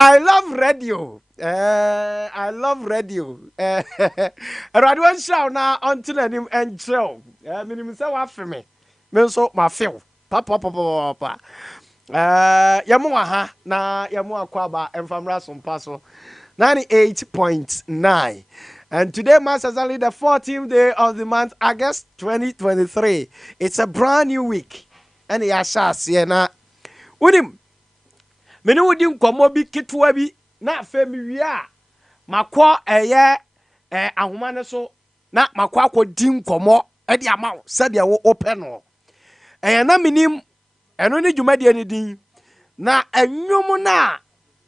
I love radio. I love radio. Radio show na until him and show. Minimum say what for me. Me so my feel. Papa. Yamu ha na yamu akwaba emfamra Sompa so 98.9. And today marks exactly the 14th day of the month, August 2023. It's a brand new week. And yasha siena. Unim mene wodi nkomo bi ketwa bi na afa mi wi a makọ ahoma ne so na makọ akodi nkomo e de amawo se de wo open no na menim eno ne dwumade ne din na enwom na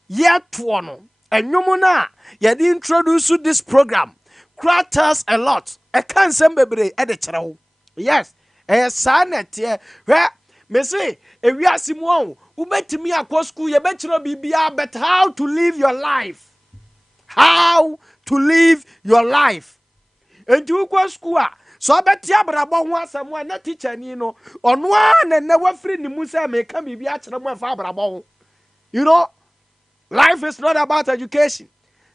ye to no enwom na ye dey introduce this program cratters a lot e kan sem bebre e de kire wo yes sa na tie hwe me say ewi asimu on ubetimi akọ school ye betiro bibia but how to live your life, how to live your life. Enti ukọ school a so beti abrabo ho asemo na teacher ni no ono a na wafiri ni mu say me ka bibia kire mo fa abrabo ho. You know, life is not about education,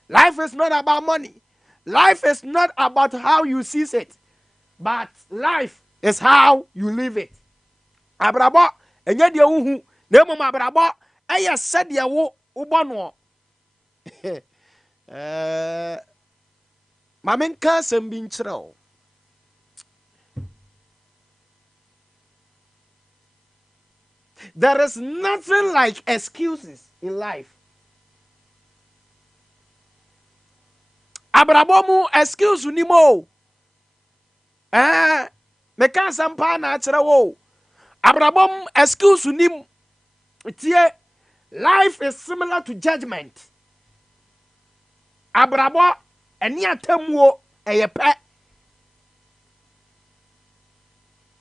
life is not about money, life is not about how you see it, but life is how you live it. Abrabo enye de uhu na emu abrabo eye sede wo ubono mamen ka sem bi nkyerɛw. There is nothing like excuses in life. Abrabo mu excuse ni mo me ka sampa na akyerɛ wo abrabom excuse nim tie. Life is similar to judgment. Abrabo eni atamuo eye pe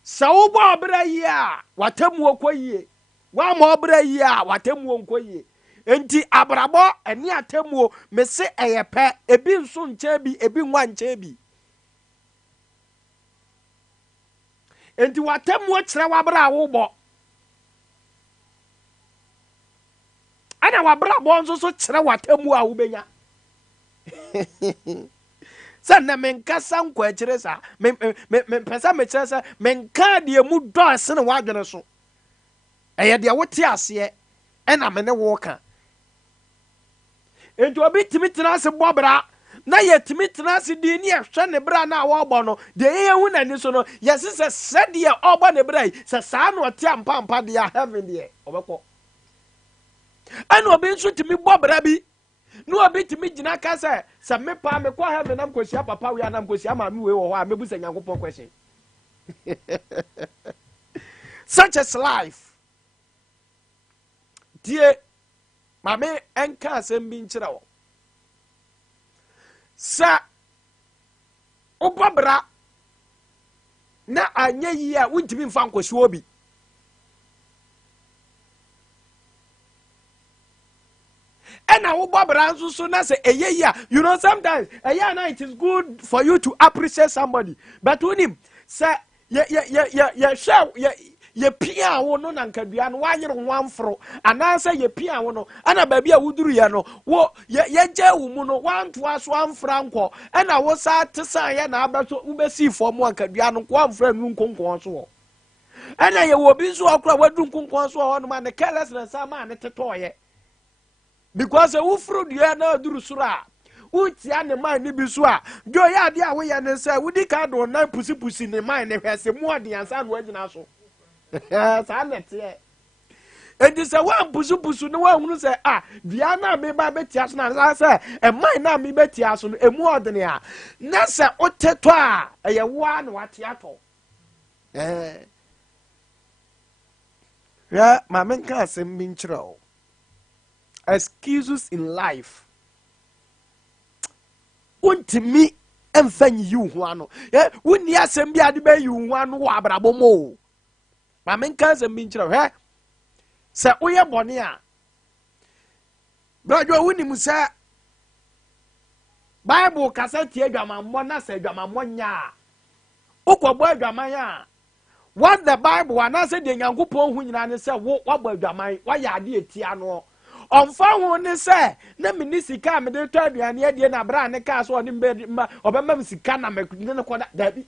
sawo bo obra yi a watamuo koyie wa ma obra yi a watamuo nkoyie enti abrabo eni atamuo me se eye pe ebi nso nche bi ebi nwa nche bi enti watamuo kire wabra wo bo ana wabra bo nso so kire watamuo a wo benya sanna menka sankwa kire sa pesa me kire sa menka de mu dɔse ne wadwene so ɛyɛ de wote ase ɛna me ne wo ka enti obi timi tena se bɔbra na ye timi tena se di ne hwɛ ne bra na wo bɔ no de ye hu na ni so no yesi se sɛde ɔbɔ ne bra yi se saa no ɔte ampampa de a heaven de ɔbɛkɔ ɛna obi nso timi bɔbra bi no obi timi gina ka se me pa me kwa heaven nam kosia papa we anam kosia ma me we wo ho a mebu se nyankopɔn question. Such as life. Die mame enka asem bi nkyerɛ wo sa obobra na anya yi a wuntimi mfa nkosi obi ena obobra nso so na se eye yi a you know sometimes eye na it is good for you to appreciate somebody but unim sa ye pia wo no na nkadua no wanyere wanfro anansa ye pia wo no ana ba bia wuduru ye no wo ye gye wo mu no wantoa so amfra nko ana wo sa tesan ye na abaso ubesi fom nkadua no ko amfra nu nkonkon so ana ye wo bi so akura wadu nkonkon so ho no ma ne carelessness ama ne tetoye because wo fru dua na duru sura utia ne man ni bi so a jo ya de a wo ye ne say wudi ka do na pusi ne man ne hwese mu ode ansa no agina so sa na tie edi se wa pusu no wa hunu se dua na me ba betia so na say e man na me betia so no emu ode ne a na se oteto a eye wa na wate ato ya ma men ka asem bi nkyerɛw. Excuses in life untimi emfanyi yu ho ano wonni asem bi ade ba yu ho ano wo abrabo mo ma men kan asem bi nkyerɛ se woyɛ bɔne a brajo wonni mu sɛ Bible kasa tie adwamammɔ na sɛ adwamammɔ nya ukɔbɔ adwaman a what the Bible anase de Nyankopɔn hu nyina ne sɛ wo wabɔ adwaman wa yɛ ade etia no on fa ne say na me ni sika me de to aduane adie na bra ne ka so on be obema me sika na me ne ko da bi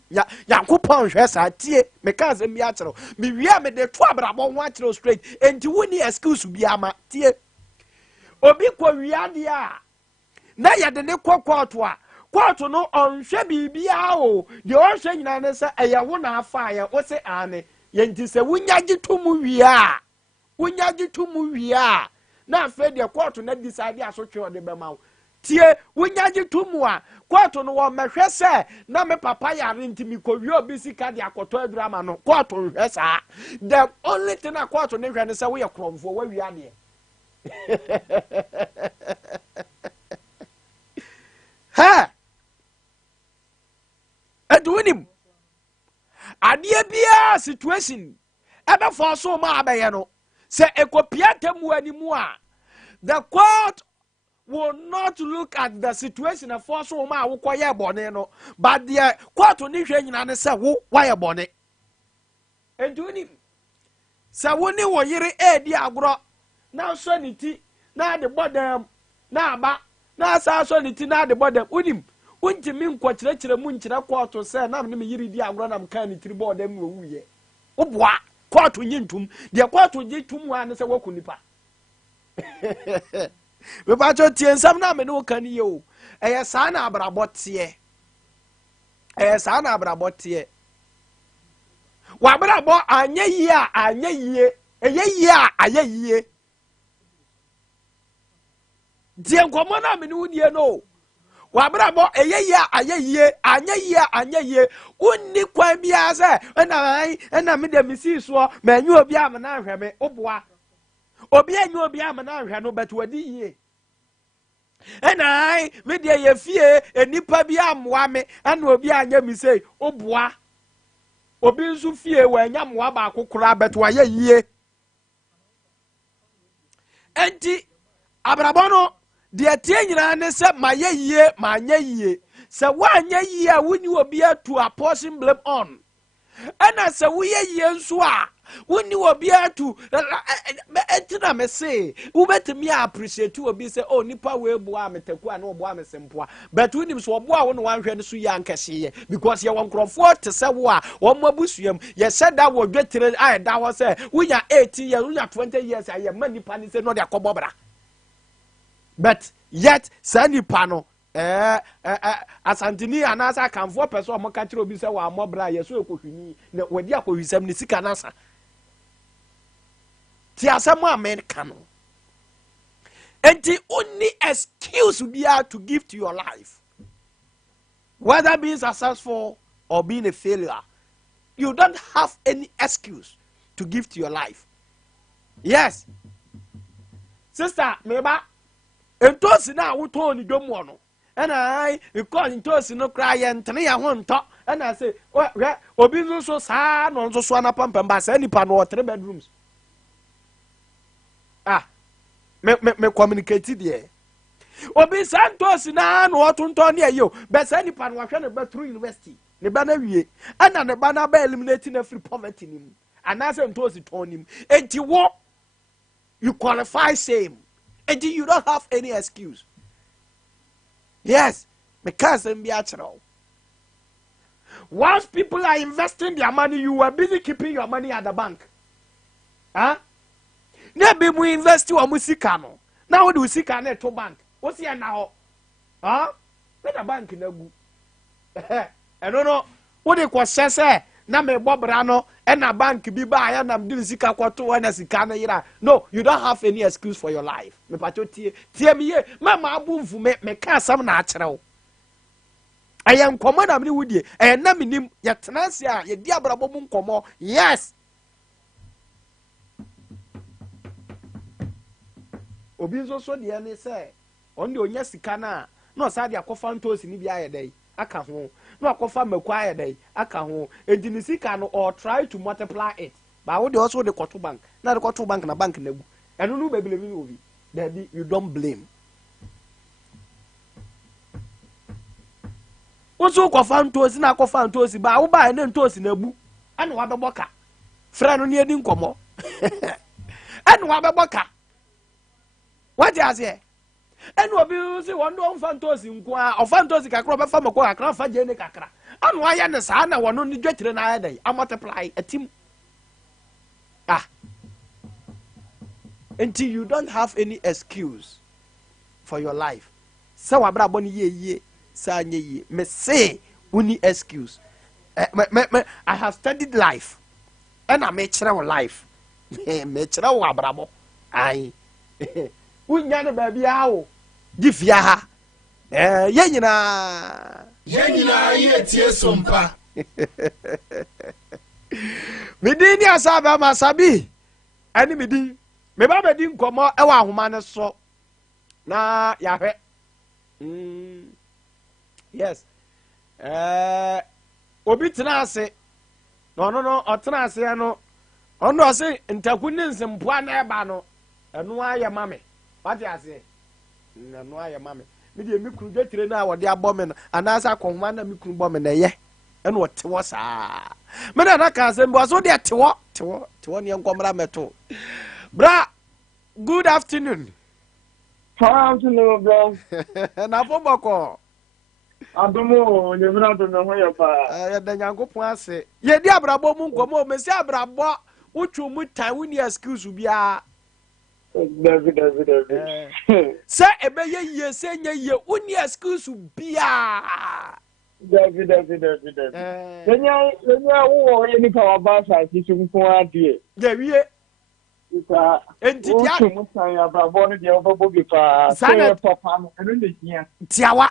yakopon hwe sa tie me ka se mi a kyerɛ me wia me de to abrabɔ ho a kyerɛ straight enti woni excuse bi ama tie obi ko wia de a na ya de ne kokɔto a kɔto no ɔnhwɛ bibia o de ɔhwɛ nyina ne sɛ ɛyɛ wo na afa ya wo se ane yenti sɛ wunyagye to mu wia na afa de kɔto na decide asotwe ɔde bɛma wo tie wunyagye to mu a kɔto no wɔ mɛhwɛ sɛ na me papa yare ntimi ko wi obi sika de akɔtɔ adurama no kɔto nhwɛ saa the only thing a kɔto ne hwɛ ne sɛ wo yɛ krɔmfo wa wia ne ha edunim adeɛ bia situation ebe for so ma abɛyɛ no sɛ ekopia temu animu a the court will not look at the situation for so ma wo koyɛ bɔne no but the court ni hwɛ nyina ne sɛ wo wayɛ bɔne edunim sɛ wo ni wo yere edi agorɔ na so ni ti na de bodam na aba na sa so ni ti na de bodam unim untimi nkɔkyerɛkyerɛ mu nkyerɛ kɔɔto sɛ na me yiri di agorɔ na mka ne tiri bɔɔda mu wuye oboa kɔɔto nyintum de kɔɔto gye tum wa ne sɛ waku nipa me ba cho tie nsam na me ne woka ne ye o ɛyɛ saa na abrabɔ teɛ wa abrabɔ anya yie ɛyɛ yie die nkɔmɔ na me ne wudie no wabrabo ayeye anya yie unni kwan bia se na me de misi so manyu obi am na hwɛ me oboa obi anyu obi am na hwɛ no but wadi yie me de ye fie enipa bi amwa me ana obi anya mi sei oboa obi nso fie wanya mwa ba akokora but wa ye yie enti abrabo no de tie nyina ne se maye yie se wanya yie a wuni obi atu a portion blame on ana se wo ye yie nso a wuni obi atu entina me se wo betimi appreciate obi se oh nipa we boa meteku a na oboa me sempoa but wuni so oboa wo no wanhwe ne so ya nkese because ye won krofo te se wo a wo mabusuam ye said that wo dwetire ai da wo se wunya 18 years wunya 20 years a ye manipa ni se no de akobobra. But yet sani pano asantini anasa kanfo person o moka kire obi se wa mobra yeso ekohwini na wadi akohwisam ni sika nasa ti asem America no enti only excuse bia to give to your life whether being successful or being a failure you don't have any excuse to give to your life. Yes sister meba entosi na woto ni dwom no ena because entosi no kra ye ntene ya ho nto ena say hwe obi nso saa no nso so na pampam ba saa nipa no 3 bedrooms me communicate there obi saa entosi na no otonto ne ayo be saa nipa no hwe ne ba through university ne ba na wie ena ne ba na ba eliminate na free poverty nim ana say entosi tonim enti wo you qualify same. And you don't have any excuse. Yes, because once people are investing their money, you are busy keeping your money at the bank. Huh? Maybe we invest your musikano. Now we do sikane to bank. What's here now? Huh? Where the bank in the I don't know what it was say. Na me bobrano and a bank bi ba ya na mdi sika kwato na sika na yira. No, you don't have any excuse for your life. Me pato tie me ye mama abu mfu me ka sam na akyerɛw. Aye nkomo na me wudie. Na menim ye tenase a ye di abrabɔ mu nkomo. Yes. Obi nso so de ne sɛ on de onya sika na no sa de akofa ntosi ni bi ayedai aka ho. No akofa makwa yedai aka ho enti sika no or try to multiply it but wo de also the quarter bank na the quarter bank na bank na gu eno no be believe obi that you don't blame also kofa ntosi na akofa ntosi ba wo ba na ntosi na bu ana wa beboka fra no ne edi nkomo ana wa beboka What you say? And what you say? One don't fantasy inqua or fantasy kakra from a quack, for Jenny Kakra. And why and the son, I want only get an idea. I multiply a team. Until you don't have any excuse for your life. So I brought one ye, say, me say, only excuse. I have studied life, and I made sure life. Made sure bravo. I, we never baby how. Give ya, Yenina, yet, yes, Sompa. Medini Asabee, Asabee, me baba din komo e wa ahoma so na ya hwe yes obi tena ase no otena ase no ono ase ntakunni nsempoa na eba no eno aye mame wati ase eno aye mame me de mikuru detire na wode abome no anasa akonwa na mikuru bome na ye eno otewo saa me na ka ase mbo so de tewo ne enkomra meto bra, good afternoon. Good afternoon, bro. Na foboko. Adomo, you not know where you are. The Yankopon ase. Ye di abrabo mu nkomo, me se abrabo utwu mu tan woni excuse bia. David. Se ebeye ye se nye ye woni excuse bia. David. Yenya wo ye ni ka ba sa ti su ko adie. Je wiye. Enti dia mo san abrabo ne dia obobo bi pa. Se papa no eno ne hia. Tiawa.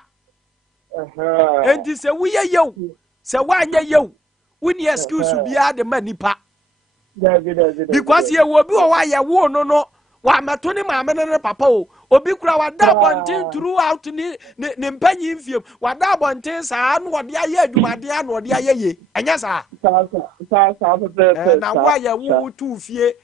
Enti se wiye yew. Se wanya yew. Woni excuse bia de manipa. David. Because ye wo bi wo wa ye wo no. Wa mato ne maame ne papa o. Obi kura wa da bonten throughout ni mpanyi mfiem. Wa da bonten saa no wode aye adwumade a no wode aye ye. Enya saa. Na wa ye wo tu fie.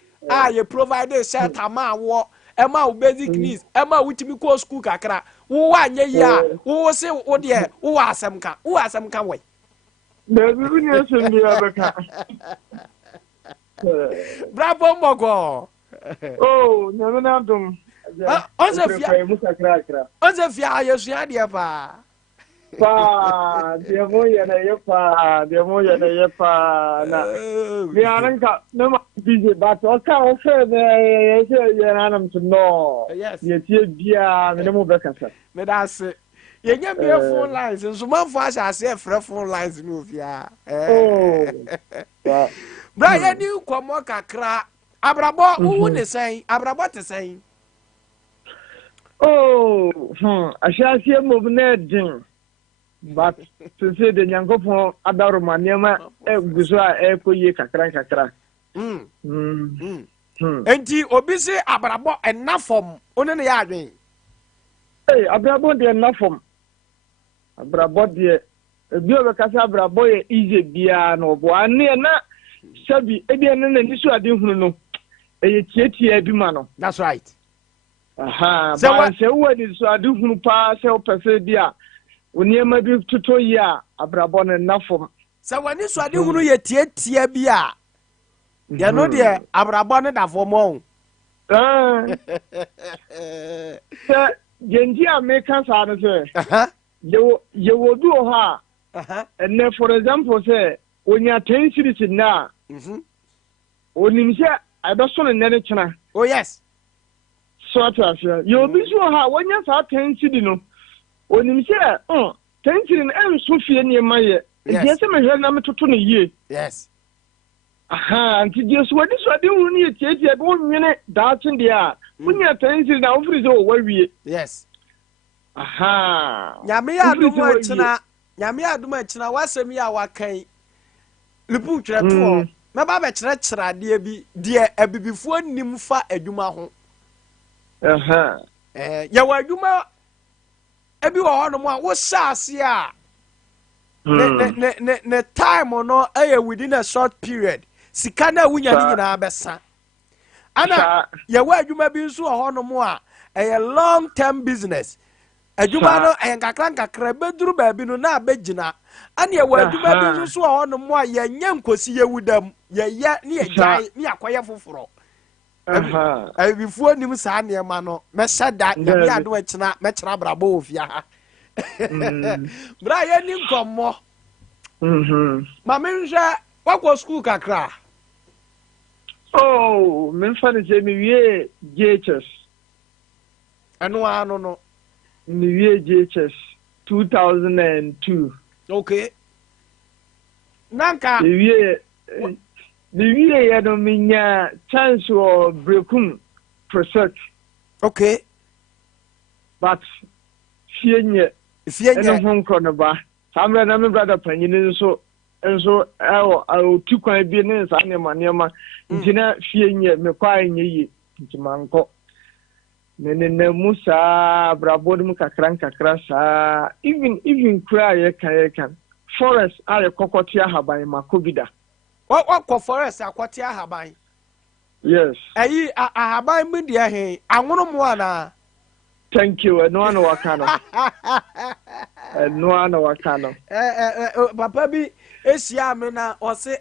You provide shelter ma wo ema basic needs ema wutimi ko school kakra wo anya ya wo se wo de wo asem ka we na bi ni asem bi abeka bravo mogo oh na dum onse fia yesu ade pa demo ya na yepa na mi aranka no ma bije but o se ye na nam to no ye tie bia me mo bekasa me da se ye nya be phone lines nso manfo ase phone lines no fia bra ye ni komo kakra abrabo wo ne sen abrabo te sen ashasie mo na din. But to say the Yankopon Adaroma Nema Guzua Ekoye Kakra. Enti obisi abrabo enough from onene ya adwen. Hey, abrabo de enough from abrabo de ebi obekasa abrabo ye easy bia no bo ane na sabi ebi ene na nisu ade hunu no eye tietie bi ma no. That's right. Ba se wo ni so ade hunu pa se o pese bia Oniema bi tuto ya abrabo ne nafom. Sa wani so ade hunu ye tietia bi a. Ya no de abrabo ne dafom on. Se genji American sa no se. Ye wo du o ha. And for example say onya 10 series na. Onim se abeso ne ne chena. Oh yes. So atafia. Ye obi so ha wonya sa 10 series no. Onim se tentin en so fie ne maye die se mehwe na metoto ne yie yes anti die so wadi so de hu ne tie be wonwene daachin de a munya tentin na ofri so wawie yes nyame ya aduma china wasemi a wakan lipu twere to me ba be kyerɛ de bi de abibifo nim fa adwuma ho ya wa adwuma ebi wo hono mo a wo saase a ne time no within a short period sika na wunya ni nyina besa ana ya wa adwuma bi nso wo hono mo a long term business adwuma no kakra beduru ba bi no na abegina ana ya wa adwuma bi nso wo hono mo a ya nya nkosi yewudam ya ne ya jai ne akoye foforo before nim saa nneɛma no mɛhyɛ da nyame ado akyina mɛkyerɛ abrabɔ wɔ fie ha bra yɛ ni nkɔmmɔ ma menhwɛ wakɔ school kakra memfa ne sɛ mewie JHS ɛno a no mewie JHS 2002 okay nanka mewie yɛ no menya chance wɔ brekum research okay but fie nyɛ ɛno ho nkɔ no ba saa mmerɛ na me brother panyini nso ɛwɔ tu kwan bi ne saa nneɛma nti na fie nyɛ mekɔ a nyɛ yie nti mankɔ menenam mu saa brabɔ no mu kakra saa even kura yɛka forest a yɛkɔkɔte ahaban makɔ bi da wakɔ forest akɔte ahaban yes ayi ahaban mu deɛ he anwono mu ana thank you ɛno ana waka no papa bi esia me na ɔse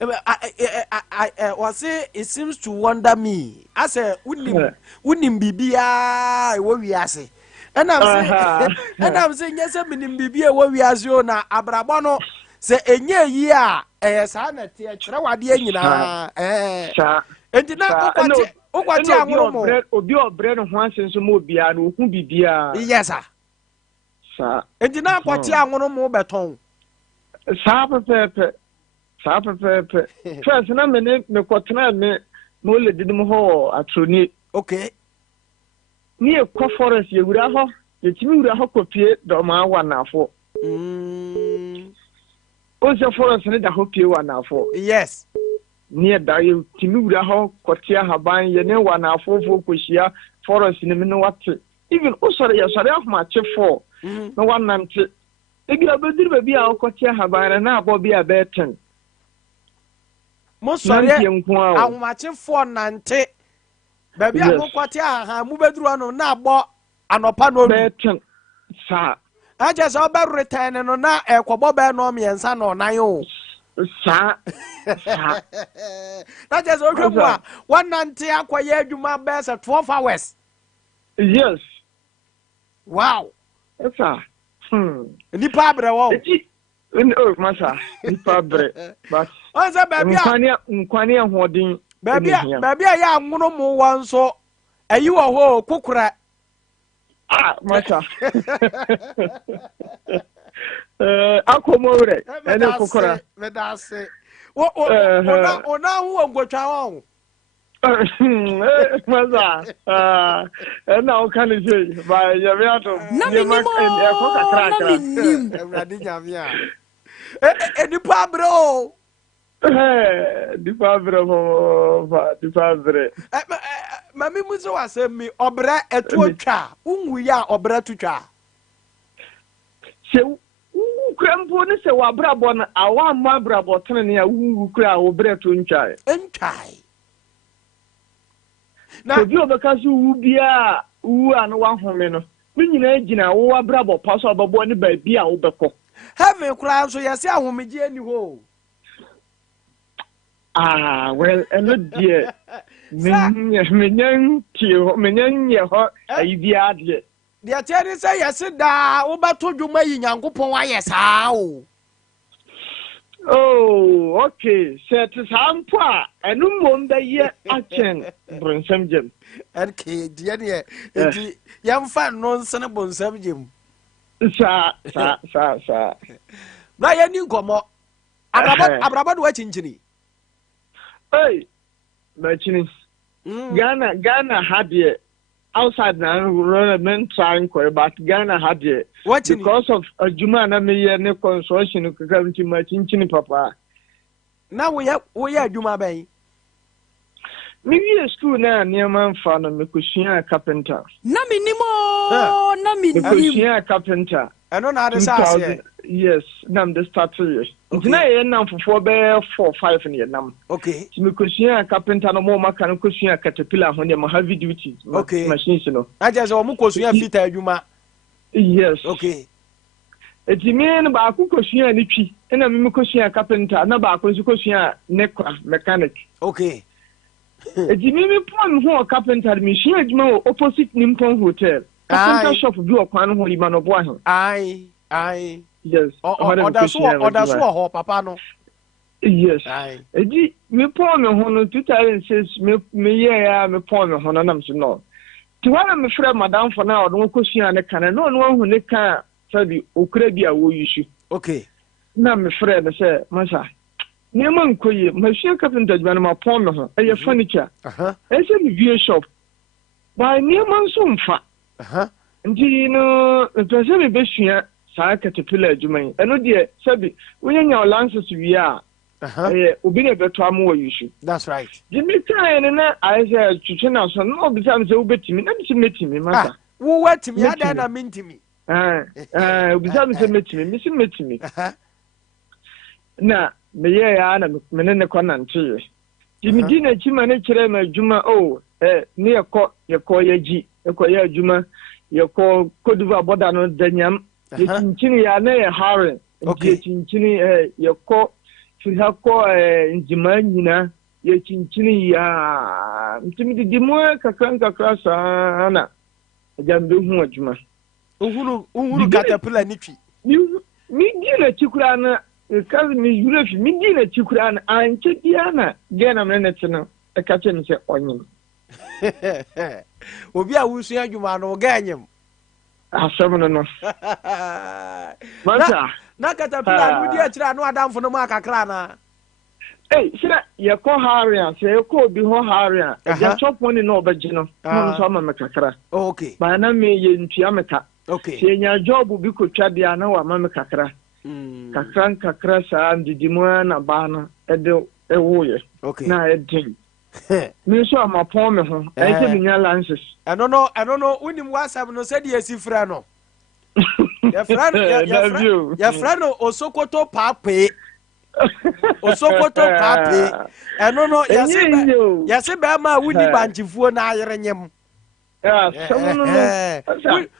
ɔse it seems to wonder me asɛ unim bibia ɛwɔ wiase ɛnam sɛ nyɛ sɛ menim bibia ɛwɔ wiase o na abrabɔ no sɛ enye yi a saa na te kyerɛ wadeɛ nyinaa enti na wokwate anworo mo obi obrɛ no ho asɛm so mo bia no ohu bibia yes sir enti na kwate anworo mo bɛtɔn saa pɛpɛpɛ first na me kɔtena me le didim ho atroni okay ni ekɔ forest yewura hɔ yɛtimi wura hɔ kopie dɔma wanafo Ose forest ne da hɔ pie wanafo yes ni da yɛtimi wura hɔ kɔte ahaban yɛ ne wanafo kohyia forest ne me no wate even osɔre yɛsɔre ahomakye fo na wanante ebi abeduru ba bi a ɔkɔte ahaban na abɔ bi a bɛten mo sɔre ahomakye fo nante ba bi a mo kɔte aha mo beduru ano na abɔ anɔpa no bɛten sa aje sɛ ɔbɛ return no na ɛkɔbɔ bɛ no miɛnsa na ɔnan o sa na je sɛ ɔhwɛ mu a wɔnante akɔyɛ adwuma bɛ sɛ 12 hours yes wow sa nipa abrɛ wɔ masa nipa abrɛ but ɔn sɛ baabi a nkwani ahoɔden baabi a yɛ anwono mu wɔ nso ayi wɔ hɔ kokora masa akomore ene kokora medase ona ho ngotwa won masa na o kan je ba ya be ato ye ma e ko kakra ewrade nyame a nipa bro dipa bre mami muzo wasem mi obra etu twa unwu ya obra tutwa se ukrampo ne se wabrabo na awa ma brabo tene ne ya wu kura obra to ntwae na bi obeka so wu bia wu anu wa home no mi nyina gina wo wabrabo paso obabo ne ba bia wo beko heaven kura so yesi ahomegye ani ho well, and dear, menyan ye ho ayibiade. The attorney say yes da wo bato dwuma yi Nyankopon ayɛ saa o. Oh, okay. Set sampo a enu mom da ye achen bronsam jem. Okay, dear dear. Enti yamfa no nsene bronsam jem. Sa. Na ye ni nkomo. Abrabado wa chinchini. Hey, Machini. Ghana had it outside now, men trying but Ghana had it. What because of a Jumana me ne consortium to come to my chinchini papa. Now we are Juma Bay. Maybe a school now near man fan and Mekushia carpenter. Nami carpenter. I don't know how to say. Yes, nam the start years. Now now for 4 or 5 in your num. Okay. Mekushia carpenter no more can Kushia caterpillar on them heavy duty. Okay. Machines, you know. I just almost fit Juma. Yes. Okay. It mean about Kushia and Ichi, and a Mekushia carpenter, no about Kushia necra mechanic. Okay. Edi me pon ho carpenter me hia adwuma opposite Nimpon Hotel. Carpenter shop bi o kwan ho liba no bo ahe. Ai. Yes. Oda so ho papa no. Yes. Edi me pon me ho no 2006 me ya me pon me ho no nam so no. Ti wana me frɛ madam for na odon kosua ne kana no hu ne ka sabi okura bi a wo yisu. Okay. Na me frɛ ne sɛ masa nema nkoye machine carpenter dwan ma pon me ho eye furniture. Ese me vie shop. Ba nema nso mfa. Nti no pese me besua saa caterpillar adwuma eno de sabi wonyanya lances wi a obi na beto am wo yisu. That's right. Jimmy time na I say twetwe na so no obi say me wobetimi na me say metimi masa. Wo watimi ada na mentimi. Obi say me say metimi me say metimi. Na me ye ya na me ne ko nante. Jimmy di na chima ne kire ma adwuma ne yekọ yaji ekọ ya adwuma yekọ koduva boda no danyam yekinchini ya na ye hare. Yekinchini yekọ Fihako njima nyina ye chinchini ya mtimi di mo kakra sana jambe hu adwuma uhuru caterpillar ni twi mi di na chikura na kazi mi yurefi mi di na chikura na anche dia na gena me nete no e ka che mi se onyim obi a wusu adwuma no ga anyem asem no mata na caterpillar no di akira no adamfo no ma kakra na sina ye ko haria se ye ko bi ho haria ye chop money no obaji no no so ma me kakra okay ba na me ye ntua meka okay se nya job bi ko twa dia na wa ma me kakra kakra sa ndidi mo na ba na ewo ye okay na edin me so ma pon me ho e se me nya lances no unim WhatsApp no se di esifra no ya friend Osokoto pape no ya se be ma wuni banchifuo na ayerenyem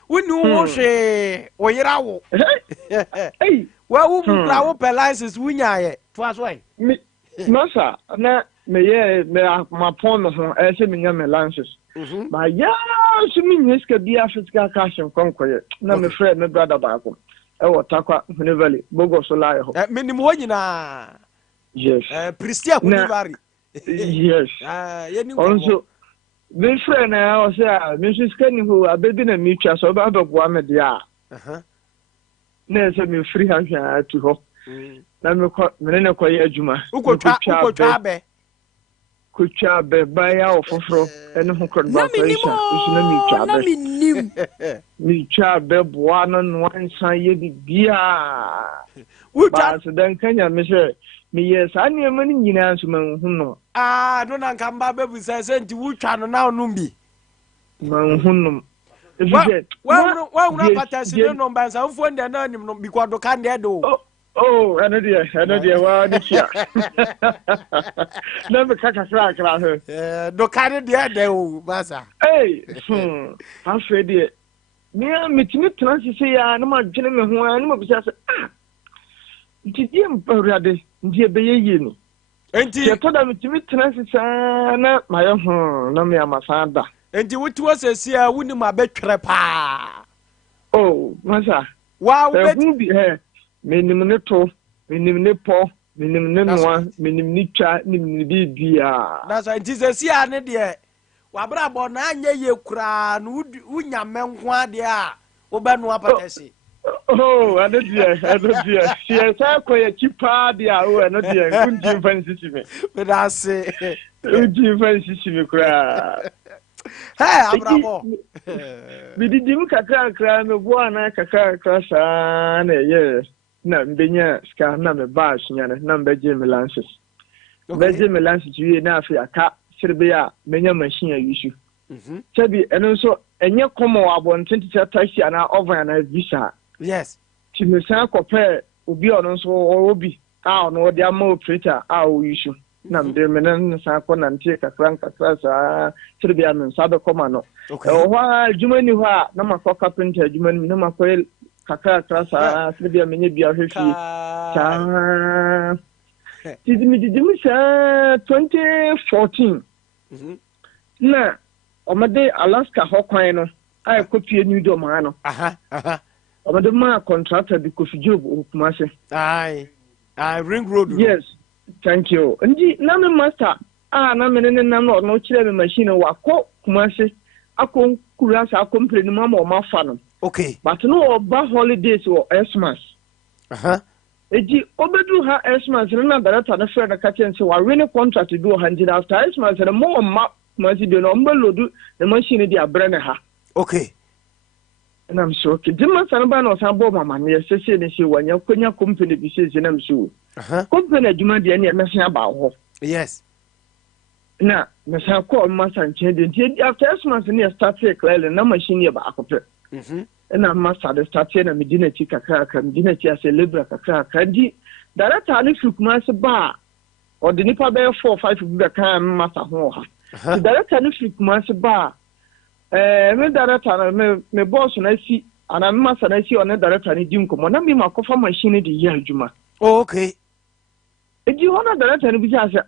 wuni wo hwe oyira wo wa wu bra wo pelices wunyaye to aso ai masa na me ma pon no ho e se me nya me lances ba ya so me nyeska bia physical cash nkonkoye na me friend me brother baako e wotakwa Hunevali bogo so lae ho Mennim ho nyina yes Pristia Hunevali yes yeni also me friend na o say me nyeska ni ho abebi na me twa so ba beboa me dia na se me free ha hwa atu ho na me ne ko ye adwuma ukotwa be kucha be baya ofoforo ene ho kron ba pressure isina mi twa be na minnim mi twa be boa no no ansan ye bibia ba so dan kanya me se mi yes ane mani nyina so man hu no no na nkamba bebu se nti wutwa no na onum bi man hu no wa patasi no mbansa mfo nde na anim no bikwado kan de do ano dia wa ni kia na me kaka kra he do kan de o basa afre de me mitimi transisi ya na ma dwene me ho na ma bisa se ntidi mpawrade ndi ebeye yi ni enti ye to da mitimi transisi na ma ye ho na me amasa da enti wuti wosesi a wuni ma betwere pa masa wa wo Mennim ne to, mennim ne po, mennim ne noa, mennim ne twa, mennim ne bibia. That's why Jesus here ne de. Wa bra bo na anya ye kura no unya menko ade a wo be no apatesi. Ano dia. Sie sa ko ye chipa de a wo ano dia unji fansisi me. Me da se. Unji fansisi me kura. Abrabo. Bididim kakra no bo ana kakra sa na ye. Na mbenya ska na me ba sunyane na mbeje me lances mbeje me lances wie na afi aka sirbe ya menya machine ayisu sabi eno so enye komo abonten ti taxi ana oven na visa yes ti me san kope obi ono so obi no de ama operator o yisu na mbe me na san ko na ntie kakra sa sirbe ya me sabe koma no ho jumani ho na makọ carpenter jumani na makọ kakra sa sibia menye bia hwefi did me 2014 na omade Alaska hokwan no ay kopie new dom ha no omade ma contractor bi Kofi Job Okumase ring road. Yes, thank you. Ndi na me master na me ne na no kire me machine wa ko Kumase akon kurasa akompre ni mama o mafa no. Okay. But no oba holidays or Xmas. Eji obedu ha Xmas na director na friend ka chen se wa win contract do 100 after Xmas na mo ma Kumase do no mbelodu the machine di abrane ha. Okay. And I'm sure okay. Dima sanaba no sanbo mama ne sese ne se wanya konya company bi se na msu. Company adwuma de ne me hia ba ho. Yes. Na me sa call master nche de after Xmas ne start clearly na machine ba akopre. Na master de start na medina chi kakra medina chi ase libra kakra di director ne Kumase ba o de nipa be 4-5 bi ka master ho ha. The director ne Kumase ba me director me boss na si ana me master na si on director ni di nkomo na me makofa machine de yi adwuma. Oh, okay. Eji ona director ni bi say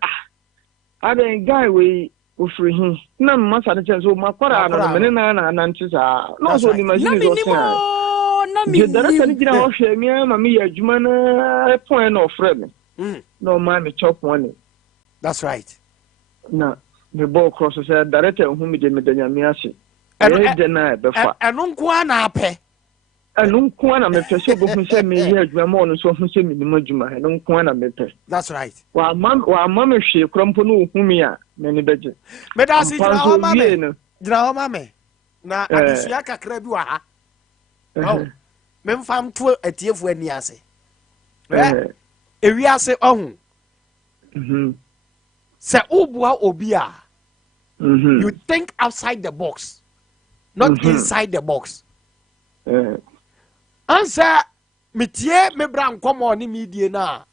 aden guy we ofri hin na me master na say so makwara na me na ntisa no so ni machine zo say na me the director ni gina ho hwe mi ma me yi adwuma na point na ofre me no ma me chop money. That's right. Na me ball cross say director hu mi de me danya mi ase. Nko na apɛ nko na mepɛ sɛ bohu sɛ me yɛ adwuma ma ɔno so hu sɛ me nim adwuma nko na mepɛ. That's right. Wa ma me hwe krompo no hu mi a me ne beje me da si dra ho ma me na adusua kakra bi wa ha me mfam to atiefu ani ase ewi ase ohun sɛ ubua obi a you think outside the box, not inside the box. Answer metie me bran komo ni media na.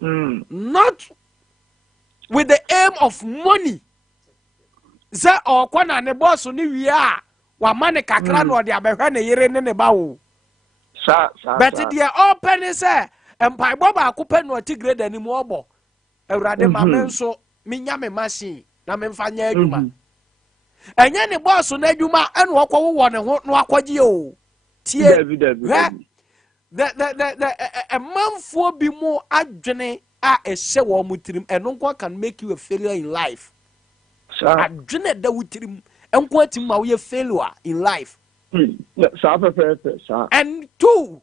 Not with the aim of money. Za okwana ne boss ni wi a wa mane kakra no de abehwe ne yere ne ba wo. But the open is empai boba akupe no ti grade ani mu obo. Ewurade ma me nso minya me machine na me mfa nya adwuma. Enye ne boss na adwuma ene okwo wo ne ho no akwagie o. Tie. The manfo bi mu adwene a ehye wo mutirim eno nko can make you a failure in life. Adwene da wutirim enko atim ma wo failure in life. And two,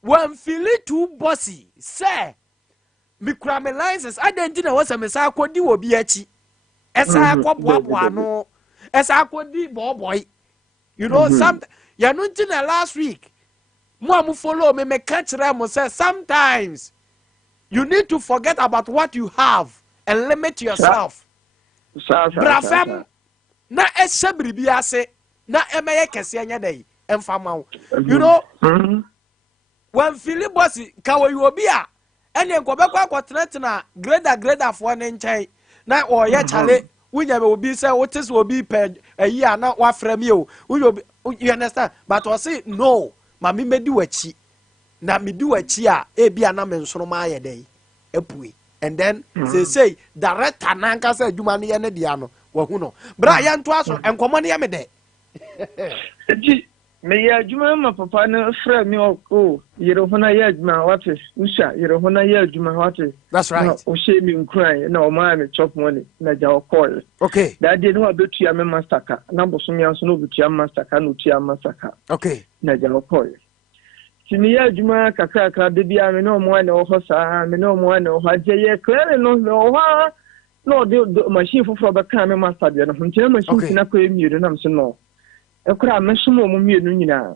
when feeling too bossy, say me kura me license adenti na wasa me sa akodi wo bi achi. Esa akwaboa no. Esa akodi boy. You know some ya no na last week. Mo follow me catch them say sometimes you need to forget about what you have and limit yourself. Brafam na esa bribi ase na emeye kese anya dai emfama. You know when feeling bossy ka wo obi a ene nkobekwa kwotena grader for ne nchai na oye chale wunya be obi say what is obi pe ayi ana wa frame you you understand but I say no mami medi wachi na medi wachi a e bia na me nsoro ma aye dai epui and then say director na nka say adwuma ne ye ne dia no wa hu no bra ya nto aso enkomo ne ye me de me ya adwuma ma papa na fra mi o yero hona ya adwuma wate usha yero hona ya adwuma wate. That's right. O she mi nkran na o ma me chop money na ja o call. Okay. That day no abetua me master ka na boso mi anso no betua master ka no tua master ka. Okay. Na ja o call. Ti mi ya adwuma kakra de bia me no mo na o ho sa me no mo na o ha je ye clear no ha no de machine foforo be kan me master de no ntia machine na ko emi de na me so no. Ekura mesumo mu mienu nyina.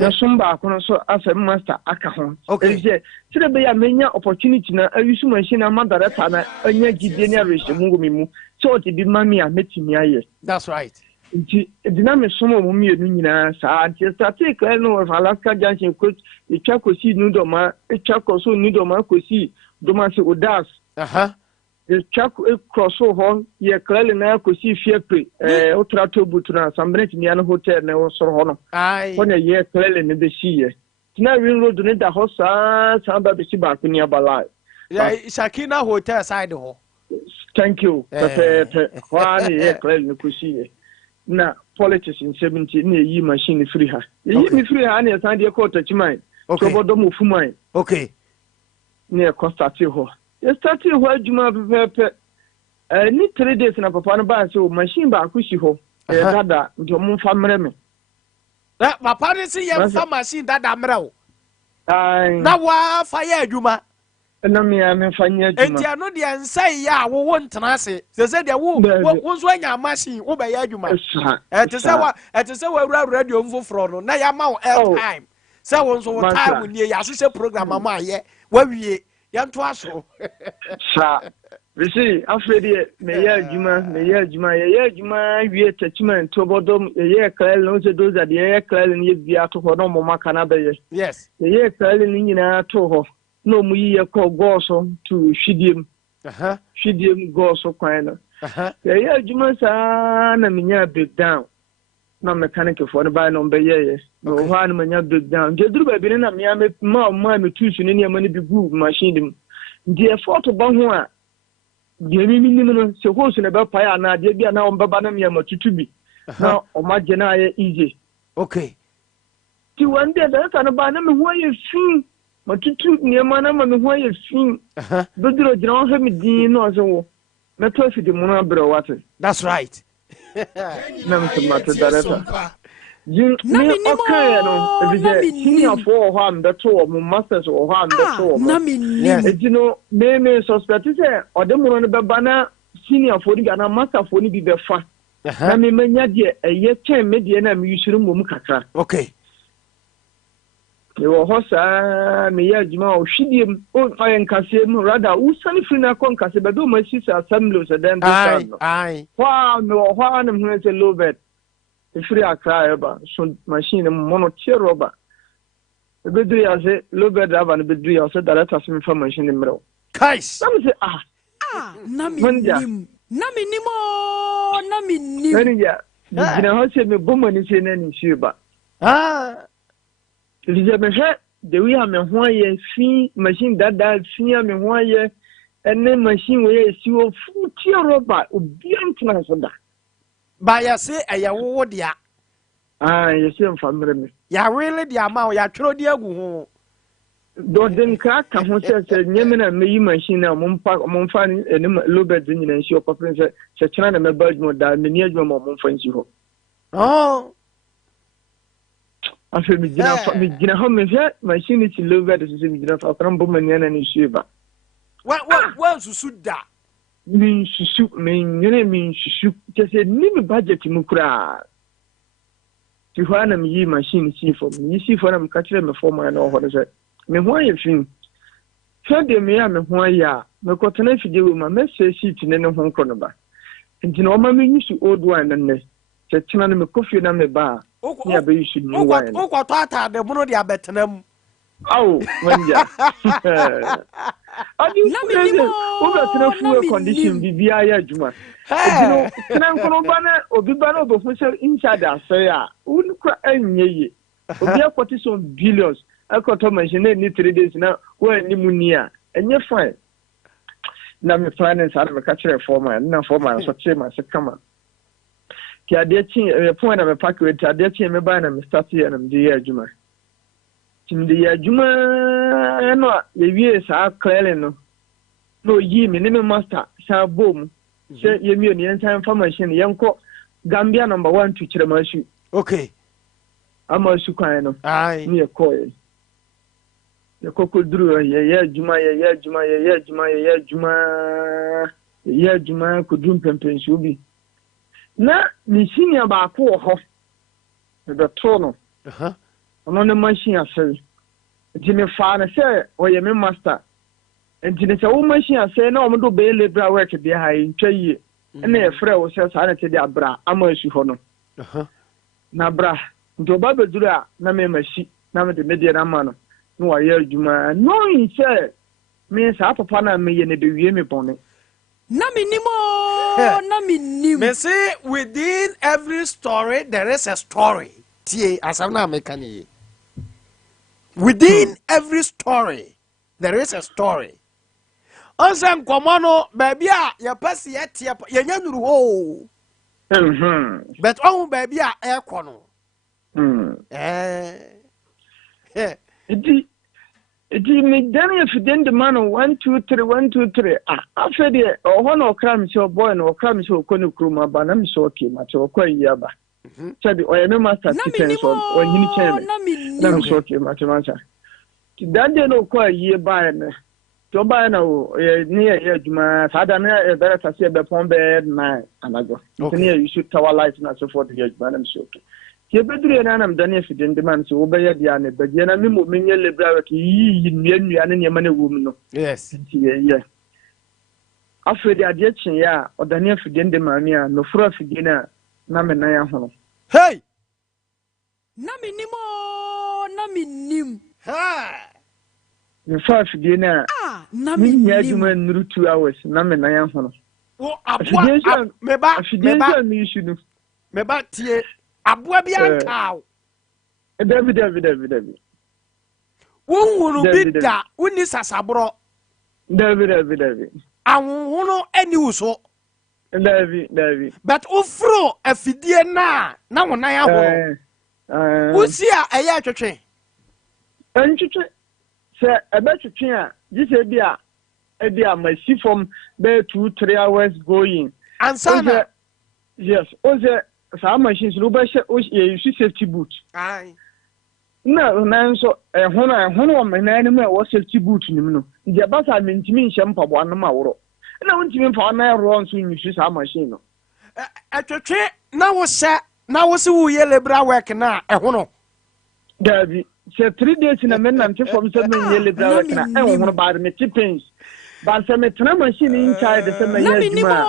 Na sumba kono so afa master aka ho. Okay. Tire be ya menya opportunity na awisu machine na madarata na anya gide ne arehemu mi mu. So ti bi mami a metimi aye. That's right. Nti edina mesumo mu mienu nyina sa anti static no of Alaska Junction coach etwa kosi nudoma etwa koso nudoma kosi doma se odas. The chuck cross home, ye clearly now could see Fiepri, Otrato Butuna, some Brentinian hotel, never saw honor. When a year clearly in the sea. Now we road to the house, some baby back in your balai. Yeah, Shakina Hotel side hole. Thank you. Why ye clear no kusi. Na politics in 70 ne yi machine free ha. Yi mi free ha na san de ko touch mine. So bodo mo fu mine. Okay. Ne ko start ho. Ye start ho adwuma pepe. Ni 3 days na papa no ba so machine ba akusi ho. E dada nto mo fa mre me. Na papa ni si ye fa machine dada mre o. Na wa fa ye adwuma. Na me fa nya adwuma. Enti ano de nsai ya wo ntena ase. Se de wo so anya machine wo be ye adwuma. Te se wa wura radio mfoforo no na ya ma wo air time. Se wo so wo time ni ya so program ma ye wa wie ya nto aso. Sa we see afredi me ye adwuma wie attachment to bodom ye klel no se doza de ye klel ni bia to ho no mo maka na be ye. Yes. Ye klel ni nyina to ho no mu yi ye ko goso to hwidiem. Hwidiem goso kwan no. Ye adwuma sa na menya breakdown. Na mechanic for the buy no be ye. No ho na menya breakdown. Je duru ba bi na me ma me tusu ni ne mani bi gu machine dim. The effort ba ho a de mi no se ho su na be pa ya na de bia na on baba na me matutu bi na o ma je na ye easy. Okay. Ti one day da ka na ba na me ho ye fin matutu ne ma na ma me ho ye fin. Do duro jina o he mi din no so wo. Me to fi de mo na bro wate. That's right. Na me to mate director. You okay no e be senior for ho am beto mo masters ho am beto mo. Yes. You know me suspect say o de mo no be bana senior for di na master for ni bi be fa. Na me manya de eye chen me de na me yusuru mo kakra. Okay. Me wo hosa me ya juma o hwidiem o ayen kase mu rather u sani free na kon kase be do ma sisi assembly so dem be no. Aye. Wa no ho na me say low bed. Free akra eba so machine mono tier roba. Bedri ya say low bed aba na bedri ya say director some for machine mro. Kais. Some say na minim. When ya gina ho say me bomo ni say na ni shiba. Lije me he de we ha me ho ye fi machine dada fi me ho ye ene machine we si o fu tier roba obi antna so da. Ba ya say eya wo dia. You see family me. Ya really dia ma ya twero dia gu ho. Do den ka ho se nyeme na me yi machine na mo fa ni low bed nyina nsi opopren se chena na me bad mo da me ni adwuma mo fa nsi ho. Oh. Afi mi gina ho me he machine ti low bed se mi gina fa kran bo mania na ni shiba. Wa susu da. Min shusu just ni me budget mu kura. Ti ho na me yi machine si for me si for na me ka kire me for my no ho de me ho ye fin. So de me ya me ho ya me ko tena fide we ma me se sheet ne ne ho nkro no ba. Nti na o ma me yusu old one ne. Che tena na me kofi na me ba. Ya be yusu new one. O ko to ata de mu no de abetenam. Aw, wanja. Na me ni mo. O ba tena full condition bibia ya adwuma. You know, tena nkono ba na obi ba na obofo inside asay a. Un kwa enye ye. Obi akwoti some billions. Akoto machine ni 3 days na wa ni munia. Enye fine. Na me finance ara me ka kire foreman na foreman so chairman se kama. Ki ade chi e point na me pack with ade chi me ba na me start here na me dey adwuma. Tim dey adwuma no ye wie sa clearly no. No yi me me master sa bom. Se ye mi oni enta information yenko Gambia number 1 to Chiremasu. Okay. Ama su kwan no. Aye. Ni e koy. Ye kokoduru ye adwuma kodum pempensu bi. Na ni senior ba ko ho. The trono. Ono ne machine asel. Nti me fa na se o ye me master. Nti ne se o machine asel na o mo do be labor work bi ha ntwa yi. Na e frɛ o se sa na te de abra ama su ho no. Na bra nti ba beduru a na me machi na me de media na ma no. No wa ye adwuma no say me sa papa na me ye ne be wie me bone. Na minim. Me say within every story there is a story. Tie asana mekani. Within every story there is a story. onsen komono baby a ya pese ye tie ye nya nuru ho but on baby a e kono Iti me dani afidin de man 1 2 3 1 2 3 afede ho na okra mi so boy na okra mi so okonu kruma ba na mi so okay ma to okwa yi ba sabi o ye me master teacher so o yini chen na mi so okay ma to ma cha ti dande no okwa yi ba na to ba na o ni ye adwuma sada na e bere tase be pon be na anago ni you should tower light na so for the adwuma na mi so okay ke bedure na nam dani afidin de man so obeya dia na be na mi mo menye lebra ki yi nua ne ma na wom no yes yeah afede ade chen ya odani afidin de ma mi a no fura afidin na me na ya hono hey na minim ha me fa afidin na minim adwuma nuru 2 hours na me na ya hono wo abua meba tie abua bi ankaw David wonhunu bi da woni sasabro David ahunhunu ani uso David but ofro afidie na wonan ahoro wusi a eya twetwe antwetwe se ebetwetwe a gise bia ebia masi from be 2-3 hours going ansana yes oze some machines no be you safety boot ai na so hono menani mu e safety boot nim no je ba sa mentimi nhye mpabo anam aworo na wontimi mfa na ro nso nyusu sa machine no atwetwe na wo se wo ye lebra work na hono Davi se 3 days na men na mte from se men ye lebra work na hono ba me tipens ba se me tena machine inside se me ye juma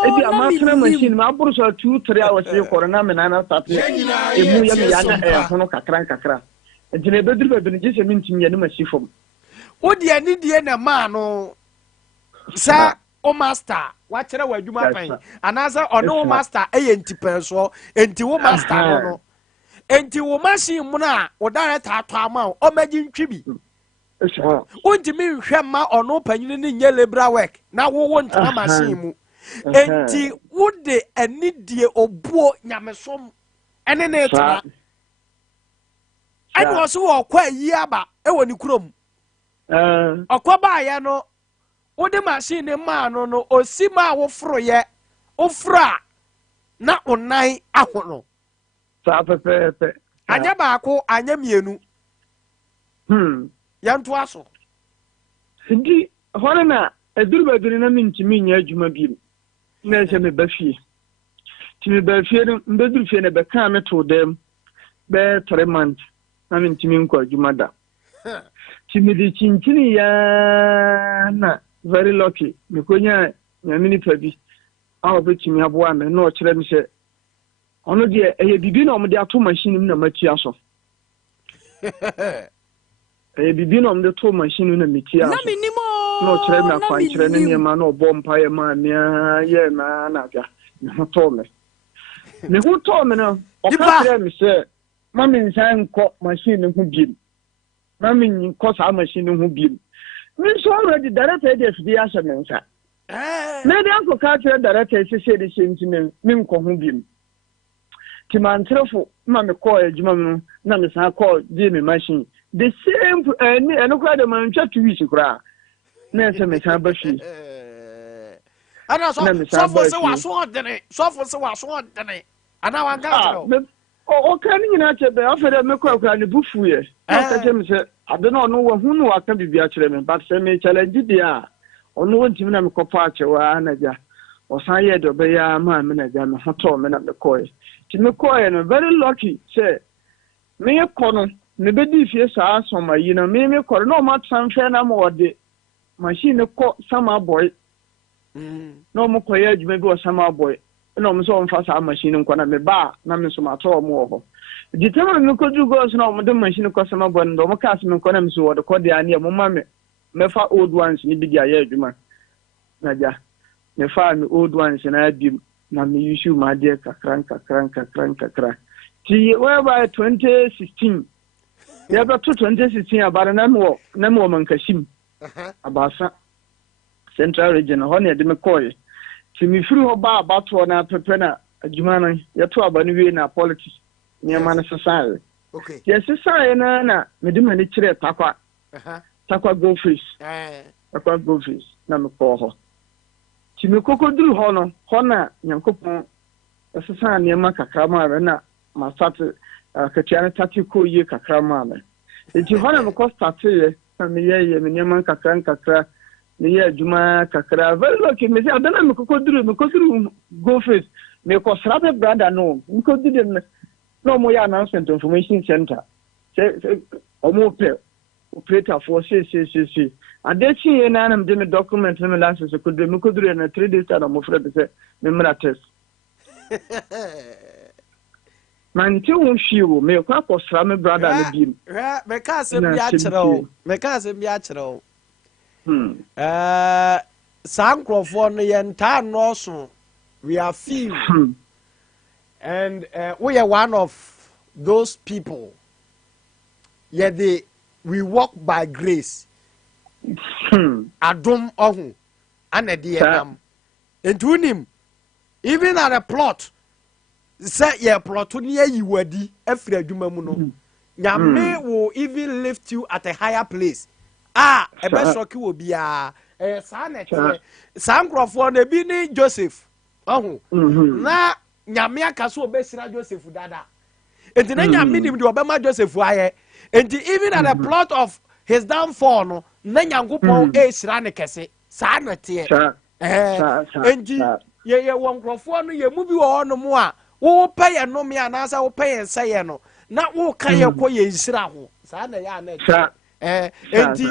ebi amatena machine ma aburu so 2-3 hours ye corona me na start emu ya na hono kakra ejine beduru be ni se mintim ye ne masifom odi ani die na ma no sa o master wa kire wa adwuma pan anaza ono master eye ntipenso enti wo master no enti wo machine mu na o director ato ama o magi ntwibi unti mi hwe ma ono panyini ni nye labor work na wo ntana machine mu enti wo de ani die obuo nyamesom ene na etana ani wo so wo kwa yi aba e woni kurom okoba ya no wo de machine ma no osi ma wo froye ofra na onan ahono sa pepe anya baako anya mienu yanto aso ndi hore na edurubaduri na mintimi nya adwuma bi na se me bafie ti me bafie mbeduru fie na be kan me to dem be 3 months na mintimi nko adwuma da ti me di chinchini ya na very lucky me konya na minipa bi awo be timi aboa me na o kire me se ono de bibi na omde ato machine na matia so bibi na omde to machine na metia so no kire me akwan kire ne niema na obo mpaye ma mia ye na ga me ho to me no o ka kire me se mami nsan ko machine hu bi mami ko sa machine hu bi me so already director dey fi ya se me nsa me dey anko ka kire director se dey sentiment me nko hu bi timantrefo ma me call ejuma no na me san call di me machine the same eno kwa de man twa 2 weeks kura na se me san ba fi ana so for se wa so odene ana wan ga o kan nyina che be afere me kwa kura ne bufu ye na ka che me se ade na ono wo hunu wa ka bibia kire me but se me challenge dia ono wontimi na me kopa che wa na ja o san ye do be ya ma me na ja me hoto me na me call me call no very lucky say me kono me be di fie sa asoma yi na me kono no ma transfer na mo de machine ko sama boy no mo ko ya juma bi o sama boy no mo so mfa sa machine nko na me ba na me so ma to mo ho di tema me ko ju go so na mo de machine ko sama boy ndo mo ka se me ko na me so wo de ko de ani mo ma me fa old ones ni bi dia ya juma na ja me fa me old ones na bi na me issue ma de kakran ti whereby 2016 ya ba to 2016 abara na mo mankashim abasa Central Region ho na de me koy ti mi firi ho ba abato na pepe na adwuma no yeto abani wie na politics ne ma na society okay yes society na me de mani kire takwa takwa go fish takwa go fish na me ko ho ti me kokoduru ho no ho na nyankopon society ne ma kakra ma na ma start katiana tatiko ye kakra ma me ti ho na me ko start ye na me ye me ne ma kakra me ye adwuma kakra very lucky me say adana me kokoduru go face me ko srabe brother no me kokoduru no mo ya announcement information center say omo pe operator for say adechi ye na am de me document me license kokoduru na 3 days time mo frɛ be say me mra test man ti won shiwo me ko akosra me brother no bi me ka se bi a kyerɛw Sankrofo no yenta no we are few and we are one of those people we walk by grace adom ohun anede enam entunim even at a plot say ye plot ni ayiwadi afiri adwuma mu no nyame will even lift you at a higher place ebe shoki wo bia Sankrofo na bi ni Joseph ohun na nyame akaso obesira Joseph dada enti na nyame nim de obema Joseph aye enti even at the plot of his downfall no na nyankopon esira ne kese sa na te enti ye wonkrofo no ye mu bi wo no mu a wo pay no me anasa wo pay nseye no na wo kan ye ko ye nsira ho sa na ya na enti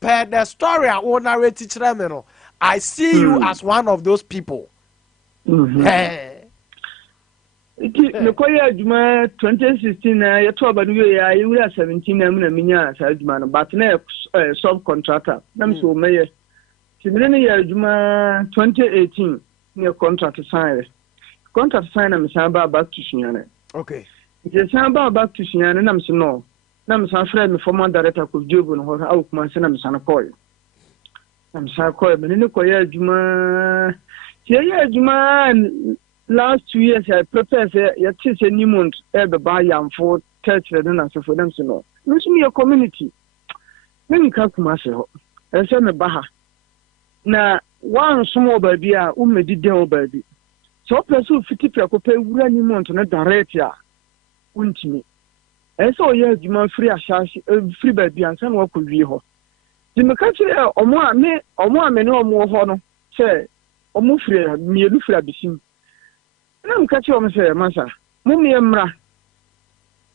per the story I want to teach them, I see you as one of those people. Me koye adwuma 2016 na yeto abanu ye ya ye 17 na me minya sa adwuma no but na subcontractor na me so meye timire ne ye adwuma 2018 ne contract sign na me san ba back to Sunyani. Okay. Je san ba back to Sunyani na me so no na me san frɛ me former director ko jobu no ho awukuma se na me san koy me ne koye adwuma ye adwuma last 2 years I prepare say yet is a new month e be ba yamfo church na so for them so no me community me ka kuma se ho e se me ba ha na one small baby a umedi den baby so person fiti pe ko pe wura new month na direct ya untimi so ye adwuma free ashashi free baby ansa na ko wie ho di me ka kire omo a me ne omo ho no se omo free mielu free abisim na me ka kire omo se masa mo me mra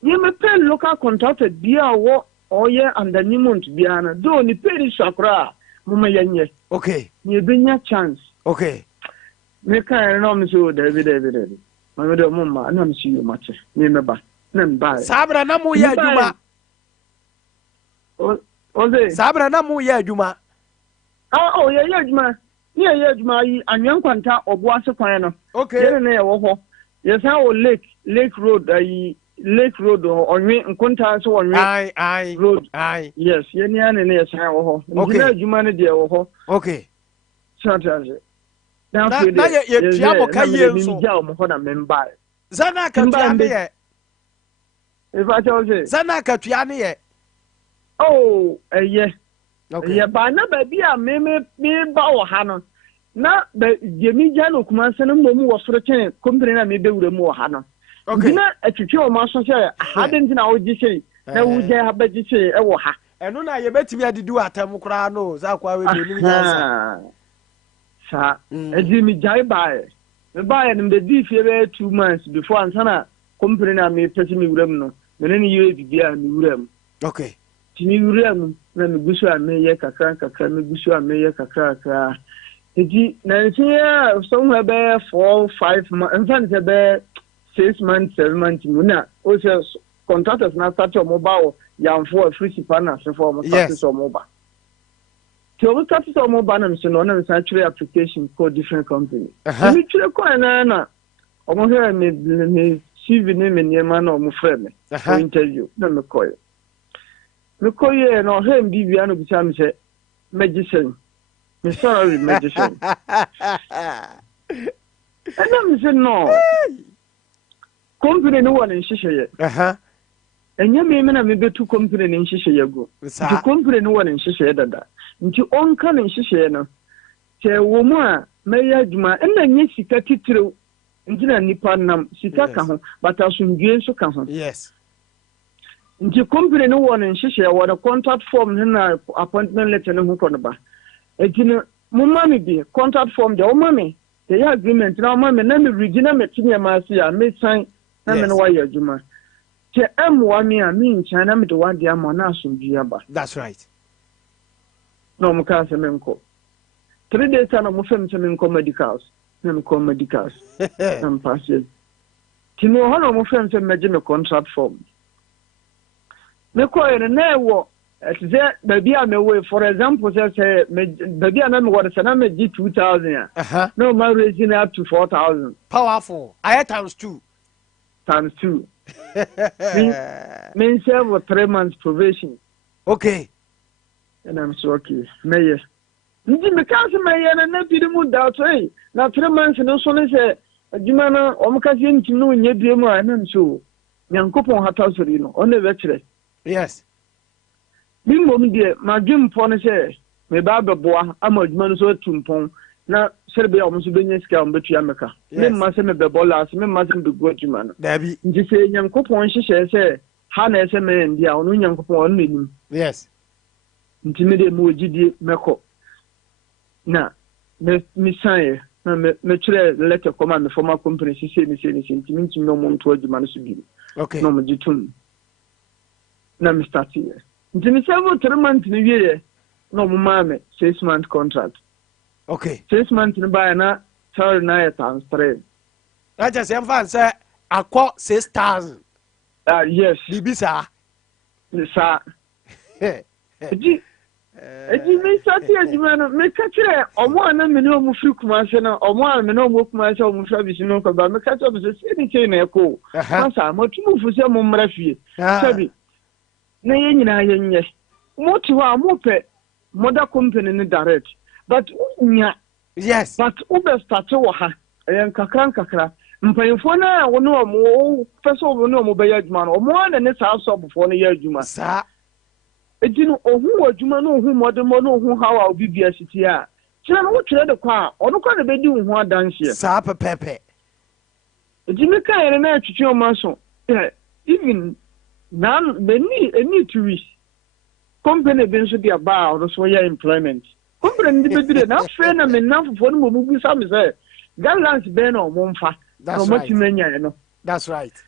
ye me pen local contractor bia wo oye under new month bia na do ni peri sakra mo me yenye okay ni benya chance okay me ka no me so David ma me do mo ma na me see you match me ba sabra na mu ya adwuma oze sabra na mu ya adwuma ye adwuma ni ye adwuma yi anwen kwanta obo ase kwan no okay ye ne ye wo ho ye san o lake road lake road onwe nkunta so onwe road yes ye ni ane ne ye san wo ho ni adwuma ne de wo ho okay chantage na ye tiamo ka ye nso mi ja mo ho na memba zana ka tiamo ye if I tell you zana ka tiamo ye yeah okay yeah ba na ba bi a me ba wo ha no na ba je mi ja no kuma se no mo wo soro chen company na me be wura mu wo ha no okay na atwitwe o ma so se ha de ntina o gi sei na wo je ha ba gi sei e wo ha eno na ye betimi adidu atam kra no za kwa we do ni nyansa sa edi mi jai bae me bae no de di fie be 2 months before ansana company na me pese mi wura mu no me ne ye bibia mi wura mu okay timi wura mu na me gusu a me ye kakra me gusu a me ye kakra edi na ntia somewhere be 4-5 months in fact be 6 months 7 months na o se contractors na start your mobile yamfo free sipana se for mo start your mobile so we start your mobile na so no na actually application for different company we try ko na o mo here me CV ne me niema na o mo frɛ me for interview na me koye no hem bibia no bisa me se magician. Me sorry, magician. And I'm saying no. Company no one in Shisha. And you may be two company in Shisha go. The company no one in Shisha that. Into on can in Shisha. Say, woman, may I do my and then yes, she cut it through. Injina nipa nam sika ka ho but asundue so ka ho. Yes. Nti company no won nhihye wa the contract form na appointment letter no ho kono ba. Ejina mo mami bi contract form de o mami the agreement na o mami na me regional metini ma ase a me sign na me no wa ya adwuma. Che amwa me a me ncha na me de wa dia mo na asundue ba. That's right. No mo ka se me nko. 3 days na mo fem se me nko medicals. I'm called medicals. I'm passing. Timo, how no friends and imagine a contract form. Me call in a never at that baby I'm away. For example, say baby I'm what a number G 2000. No, my raising up to 4,000. Powerful. I times 2. Times 2. Mean serve 3 months probation. Okay. And I'm so okay. Mayor. Ndi me ka se maye na pidi mu da to na 3 months no so ne se adwuma no o mo ka se ntim no nya bie mu a na nso nyankopon hata sori no o na be kire. Yes. Bi mo mi de ma dwempo ne se me ba beboa ama adwuma no so tumpon na serbe o mo so benya sika o betu ameka. Me ma se me bebola se me ma se be go adwuma no. Dabi. Nti se nyankopon hihye se ha na ese me ndia o no nyankopon o no nim. Yes. Nti me de mo gidie meko. Na me sign na me chere letter come my former company say me no mo to adwuma no so bi. Okay. No mo gitum. Na me start here. Nti me say 3 months ni wie no mo ma me 6 month contract. Okay. 6 months ni ba na salary na times 3. That just am fan say akọ 6,000. Yes. Libisa. Sa. Eji me sati adwuma no me ka kire omo na me no mu firi kumase na omo na me no mu kumase omo firi bisi no ko ba me ka kire be se ni che na eko masa mo tumu fu se mo mra fie sabi na ye nyina ye nye mo ti wa mo pe moda company ni direct but nya yes but ube start wo ha en kakra mpanyefo na wo no mo fese wo no mo be ya adwuma no omo na ne sa so bofo no ya adwuma sa Ejinu ohu adwuma no ohu modemo no ohu hawa obibia siti a kire no wo kire de kwa ono kwa na bedi ohu adanhie sa pepepe ejimi ka yere na atwitwe o maso even nan many any to wish company bin so dia ba or so ya employment company ndi bedire na fe na me na fofo no mo bu sa me say gallant be na o mo mfa no mo timenya no that's right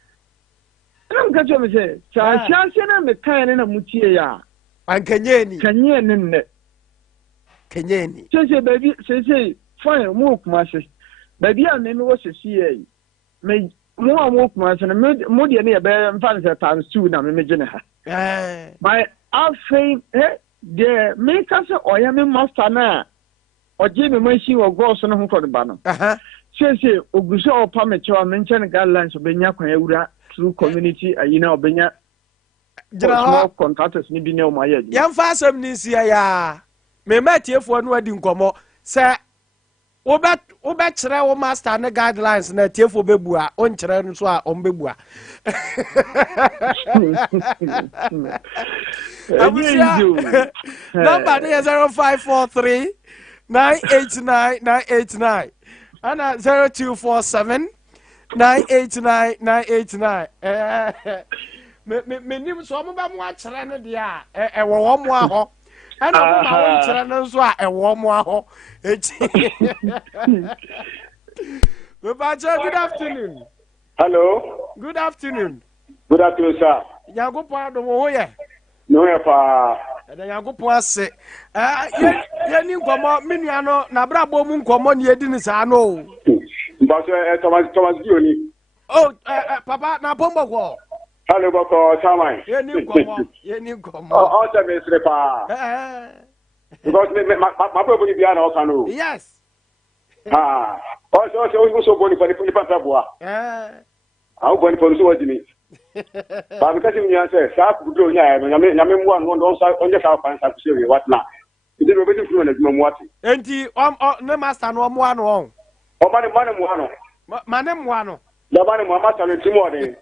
I'm catch me say cha cha na me kan na mutie ya Ankanyeni. Kanyeni nne. Kenyeni. Say baby, say fine, mo kumase. Baby a me wo sisi me mo kumase na mo de na be mfa na times 2 na me gene ha. My afei de me ka se oya me master na oje me machine wo go so no ho ko ba no. Say oguso opa me chewa me nche na guidelines obenya kwan awura through community ayina obenya small contractors ni bi ne o maye. Yam fa asem ni sia ya. Me matiefo no adi nkomo se obe kire wo master na guidelines na tiefo bebua on kire nso a on bebua. Number 0543 989 989 and 0247 989 989 Mennim so mo ba mo akere no de a wo mo aho ana mo ma won kere no so a wo mo aho good afternoon. Hello. Good afternoon. Good afternoon, sir. Yagopo ado wo ye? No ye pa. Da Yagopo ase. Ye ni nkomo menua no na brabo mu nkomo ne edi ni sa no. Mbaso Thomas Gioni. Oh, papa na pombo ko. Hello, Boko Samai. Ye ni nkomo. Oh, tell me pa. Because my people be ana okano. Yes. Also boni for the Pantabua. How boni for so wajini. Ba because me answer sa kudro nya nyame mu an don sa onje sa pan sa kusiri what na. It Ndi no be di funu na dwuma mu ate. Enti ne master no mo ano on. O ma ne mu ano. Ma ne mo ano. Da ba ne mu master no timo de.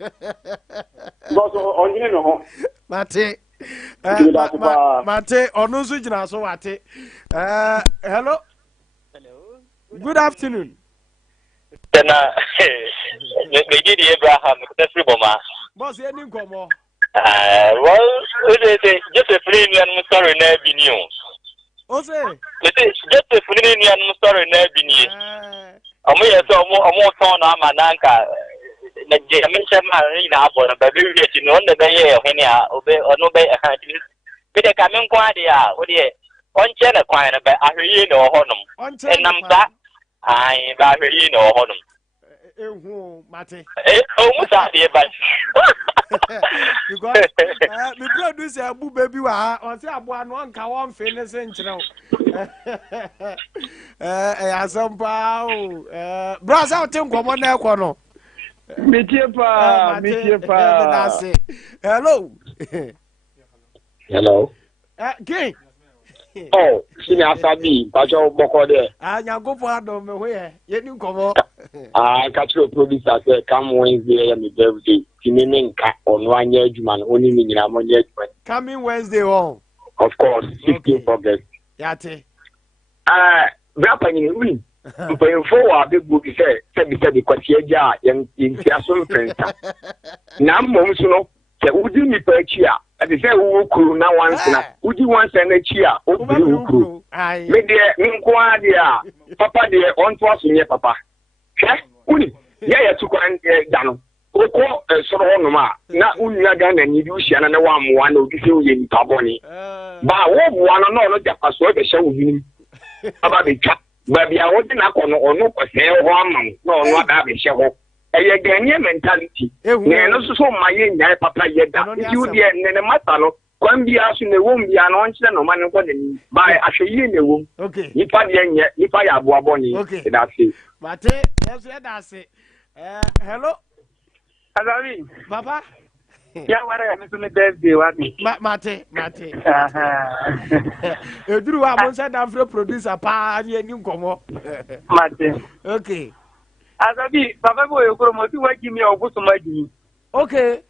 Because onye no ho. Mate. Mate onu nso gina so wate. Hello. Hello. Good afternoon. Tena Megidi Abraham Kutefri Boma. Boss ye ni nkomo. Well, just a free and story na be news. O say. Just a free and story na be news. Omo ye so omo ton na mananka na je mention ma na abo na ba be wi ti no na be ye hwene a obe ono be ha ti be de ka men kwa de a wo de onche na kwan na be ahwe na ohonom enam sa ai ba ahwe na ohonom ehu mate o mu sa de ba because me producer abu baby wa on say abu anu anka won fe ne se nkyerɛw Sompa bro sa o tin komo na ekɔ no Metie pa. Hello. Hello. King. Oh, sini Asabee, bajo boko there. Nyangopo adom me hoye. Ye ni nkomo. Catch your producer say come Wednesday and birthday. Tinene nka ono anya adwuma no oni ni nyina mo nya adwuma. Coming Wednesday on. Of course, 16th August. Yate. Brapa ni win. Mpanyinfo wa begu bi se bi kwati agya yenti aso mfensa. Na mmom so no ke udi ni pa akyi a ade se wo kuru na once na udi once na akyi a o kuru kuru. Me de nko ade a papa de on to aso nye papa. Hwe uni ya tukwan da no. Oko soro hono ma na unya ga na ni di usia na wa amwa na odi se wo ye ni paboni. Ba wo bua no no japa so be hye wo binim. Aba be twa baby, I want to knock on say one no, not that be show. A Ghanaian mentality. No, so my papa yet that you dear Nene Matano, can be asked in the womb, be announced no man by a shame in the womb. Okay, if I have Waboni, okay, that's it. Mate, that's it. Hello, Asabee, Papa. Yeah, what I am to the birthday, what me? Mate. You do a monster after producer pa ye ni nkomo. Mate. Okay. Asabee, Papa boy, you go to work me or go to my game. Okay.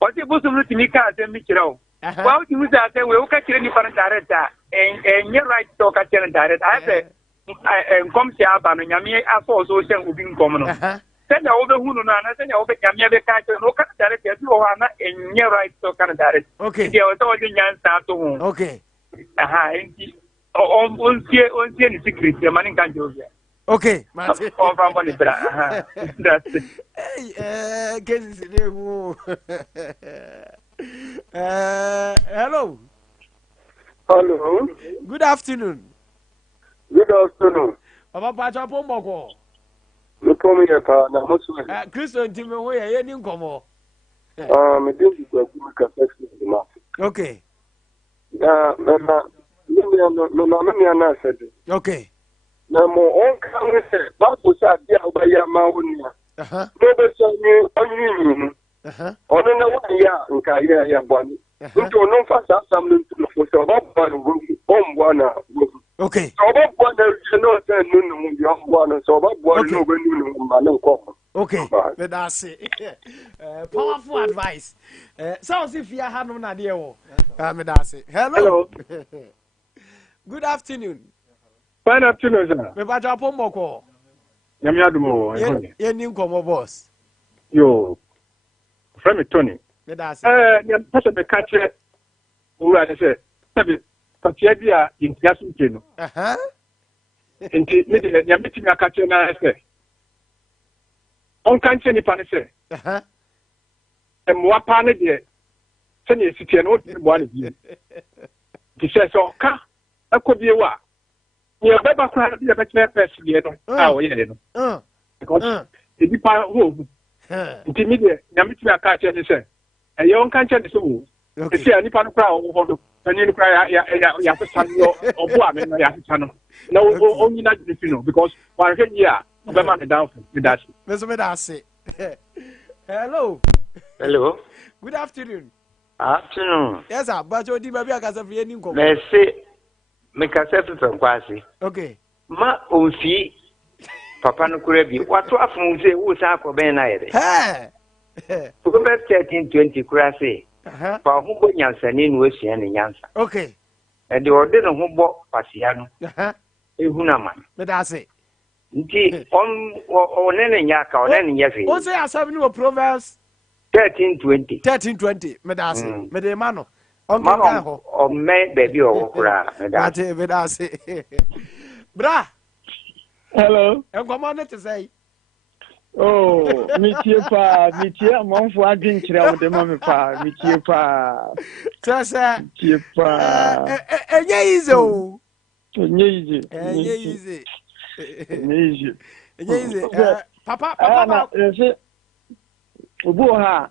What you go to look me car and make it out. Well, you say we will catch any parent director and you're right to catch any director. I say, come to Abba and Yami, I saw so same will be common. Send over who no, I send over Yamia catch no director, you are not in your right to Canada. Okay. There was all the young start to home. Okay. On the secret, the money can't do it. Okay. That's it. Hello. Hello. Good afternoon. Good afternoon. Papa Pacha Pomboko. You told me that na much. Christian Timmy way ye ni nkomo. Me think you go make a sex with the mouth. Okay. No, said. Okay. Na mo on kan say ba ko sa dia obaya ma wonia. No be so ni onyi ni. Ono na wa ya nka ya bwani. Nto no fa sa samle ntu fo so ba bwani wo mbwana. Okay. So ba bwani no say no mu bi mbwana so ba bwani no be no ma na nko. Okay. That's it. Powerful advice. Sounds if you have no idea. That's it. Hello. Good afternoon. Fine afternoon, sir. Me ba japo moko. Nyame adumo. Ye ni nkomo boss. Yo. From Tony. Me da se. Nyam pese be catch ura de se. Sabi, patia dia intiasu kenu. Enti me de nyam timi akache na se. On kan che ni pa ne se. Emwa pa ne de. Se ni sitie no mo ani bi. Ti se so ka akobie wa. Yeah, but I'm not going to press the oh, yeah, because the people who intermediate, Yamitia catch and say, a young country is so. If you are any part of crowd, and you cry, you have to stand or woman, you have to stand. No, only not the funeral because 1 year, I'm down with that. Mr. Medasi. Hello. Hello. Good afternoon. Afternoon. Yes, sir. But you did maybe I can say any go. Merci. Me cassette from Quasi. Okay. Ma ofi. Papa no kurebi. What to afun say who sa ko ben na yede. Hey. Proverbs 13:20 kurase. Pa hu bo nyansa ni no asua ne nyansa. Okay. E de ode no hu bo pasia no. Ehuna man. Me da say. Nti on ne nyaka on ne nyafe. O say Asabee no Proverbs 13:20. 13:20. Me da say. Me de mano. On Mama o me baby o kura. Me da say. Bra. Hello. And come on to say. Oh, Mitie amonfo adwen kire wo de mama pa, Mitie pa. Tasa. Mitie pa. Enye easy o. Enye easy. Papa. Yes. Obo ha.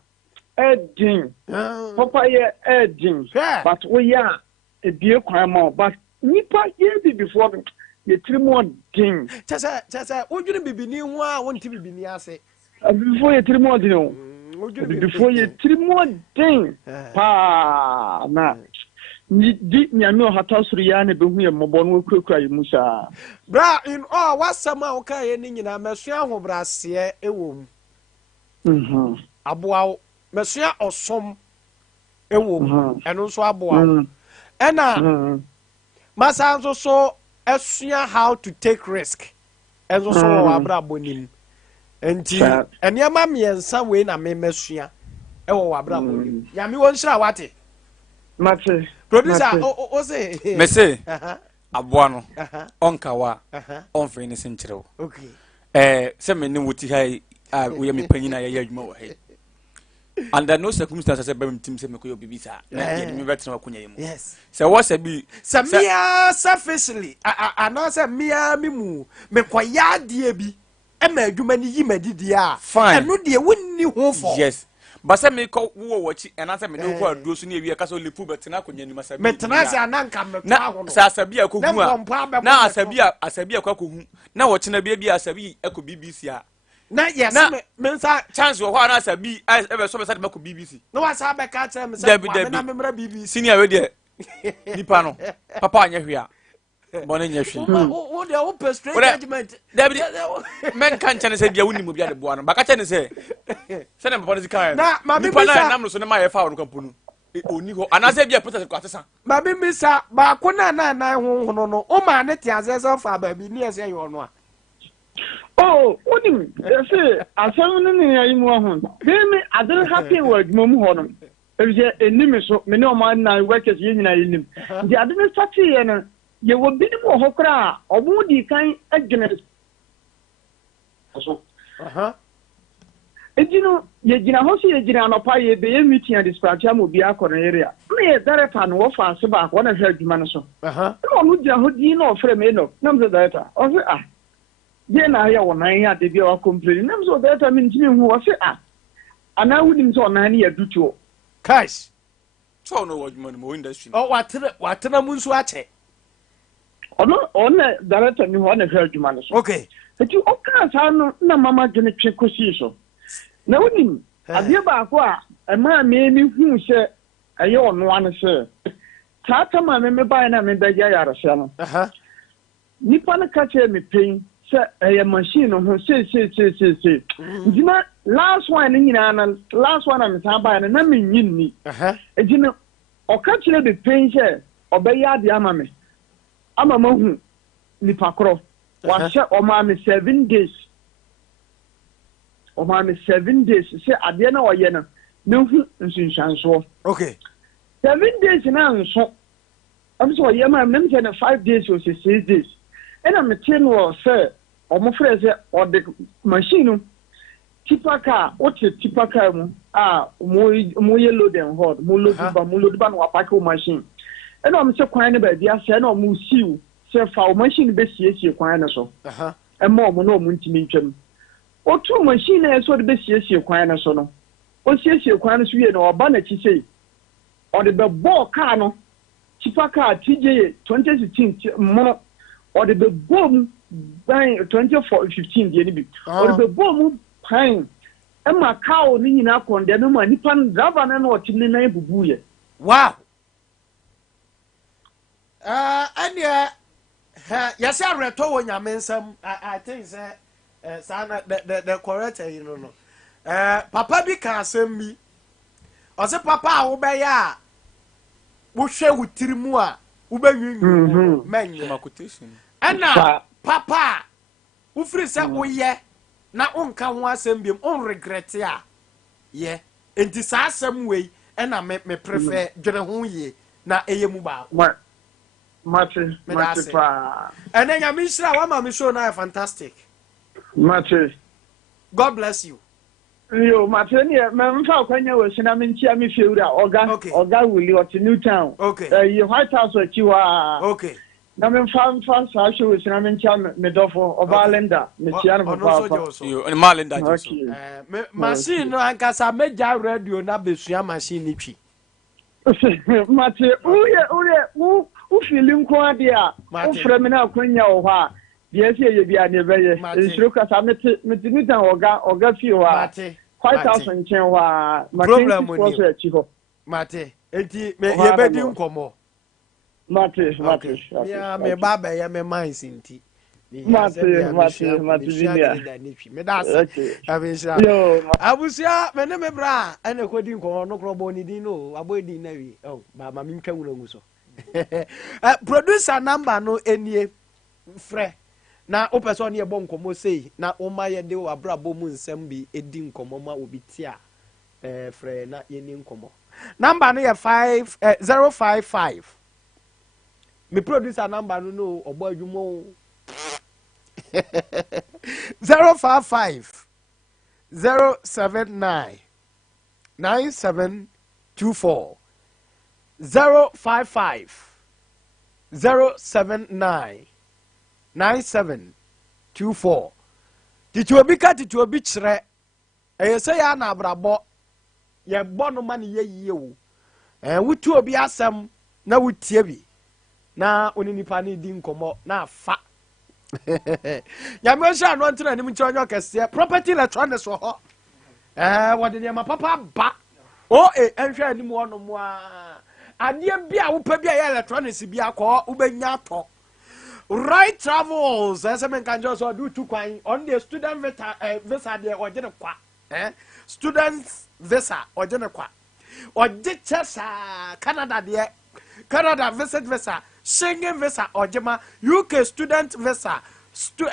Edin. Papa ye edin. But we ya e bie kwan ma, but nipa ye bi before ye three more ding. Chasa, wodwene bibini ho a wonti bibini ase. Before ye three more ding. Before ye three more ding. Pa na. Ni di nyame ohata suru ya na behu ye mobo no kura ye musa. Bra in all wasama o ka ye ni nyina mesua ho brase ewo mu. Aboa mesua osom ewo mu. Eno so aboa. Ena masa nso so esua how to take risk. Enso so wa abra bonim. Enti eniama miensa we na me mesua ewo wa abra bonim. Ya mi won hira wate. Mate. Producer o say. Me say aboa no onka wa onfre ne senkyerɛw. Okay. Se me ne wuti hai we me panyina ya adwuma wo hai. Under no circumstances say bam tim say me koyo bibisa na ye me betra wakonya yemu. Yes. Say what say be Samia selfishly ana say mia mimu me kwaya de bi e ma adwuma ni yi madidi a eno de wonni ho fo. Yes. But say me ko wo wachi and answer me do ko aduro so na ewie ka so lepu betina akonya ni Asabee. Metena say ananka me to aho no. Say Asabee akohu na Asabee akohu na wo chena bia Asabee ako BBC a. Na yes me nsa chance wo ho na Asabee e so be say mako BBC. No wasa be ka tell me say na me mra BBC. Senior we de nipa no papa anya hwea. Bone nya hwe. Wo de wo per straight judgment. David men kan chane say dia woni mu bia de boa no. Ba ka chane say na papa no zikan. Na ma bi nipa na nam so ne ma ye fa wo no kampunu. Oni ho anase bia process ko atesa. Ma bi misa ba ko na ho no o ma ne tiaze so fa ba bi ni ese yo no a. Oh, onim, say asem ni ya imu ho. Me adere happy word mom ho no. E je enim so me ne o ma na workers ye nyina enim. Di adere start ye no ye wo bi mo ho kra omo di kan adwene so. Ejino ye gina ho so ye gina no pa ye be ye meeting and dispatch am obi akọ area. Me ye director no wo fa se ba ko na hwe adwuma no so. No no gina ho di no ofre me no. Na me director. O se ye na ya wona ya de bia wa complain nam so that me ntimi hu wo se ana wudi so na ya dutuo cash so no what money mo industry oh watena mu nso ache on director ni ho na hwa adwuma no so okay eti o ka sa no na mama gene twe kosi so na wudi ade ba ko ma me hu se aye ono an se tata ma me ba na me da ya yare se no nipa na ka che me pen a machine on say. Jina last one in last one I'm saying na me nyinni. Ejina o ka kire be pension obeya de amame. Amama hu nipa kro. Wa she o ma me 7 days. O ma me 7 days say ade na oye na hu nsunhwanso. Okay. 7 days na nso. Am so oye ma me say na 5 days or 6 days. And I'm telling you, sir, I'm afraid or the machine, tipa car, what's a tipa car? More yellow than hot, Muluban, Wapaco machine. And I'm so quiet about the Asana or Musu, sir, for machine best yes, you quiet so. And more no muntiminchum. Or 2 machine as what the best yes, you quiet so. Or yes, you quiet we or bonnet, say. Or the ball car, no. Tipa car, TJ, 2016, mono. Or the bomb by 24-15 the enemy. Or the bomb pine Emma cow ni nyina condemn ma nipa driver na o timi na ebubu ye. Wow. Anya yes I reto wo nyamensam I think say sana the correct you know no. Papa bi ka asem bi. O se papa a wo be ya wo hwe wo tirimu a wo be nwunwu menye. Ana papa wo free say wo ye na onka ho asem biem on regret ya. Ye enti sa asem wei na me prefer dwene ho ye na eyemu ba. Mate pa. And then Yamishra, one mama show now fantastic. Mate. God bless you. Yo, Mate, Mamma Kenya was in a minchia me fiura, Oga will you to Newtown. Okay. Your White House what you are. Okay. Namen found fast, I show is in a minchia Medofo of Arlenda, Michiano. And Marlenda. Machine, no, I guess I made your radio, not be sure machine. Mate, who feeling quadia, from an Alquina or what? Yes, you be a never. It's Lucas, I met Oga Fio, 5,000 Chenwa, my problem was a chico. Mate, eti me yebedi nkomo. Mate. Ya me baba ya me mind sinti. Mate. Me das. Abisha. Abusia me ne me bra ene kwedi nkomo no krobo ni din no abodi na wi. Oh, ba ma mi ntwa wura nguso. Producer number no enie frɛ na o person ye bon komo sei na o ma ye de o abrabo mu nsɛm bi edi nkomo ma obi tia frɛ na ye ni nkomo number no ye 055 me producer number no obo adwumo 055 079 9724 055 079 9724 Titi obi ka titi obi kyerɛ say ya na abrabɔ ye bɔ no ma ne ye yie wo wutu obi asɛm na wutie bi na oni nipa ne di nkɔmɔ na afa nyame hye ano ntena nim kyerɛ onyo kɛseɛ property electronics wɔ hɔ wɔde ne ma papa ba enhwɛ anim wɔ no mo a adeɛ bi a wopɛ bi a electronics bi akɔ wobɛnya atɔ right travels as a man can just do two kwan on the student visa there or gene kwa student visa or gene kwa or Chesa Canada there Canada visit visa Schengen visa or Jema UK student visa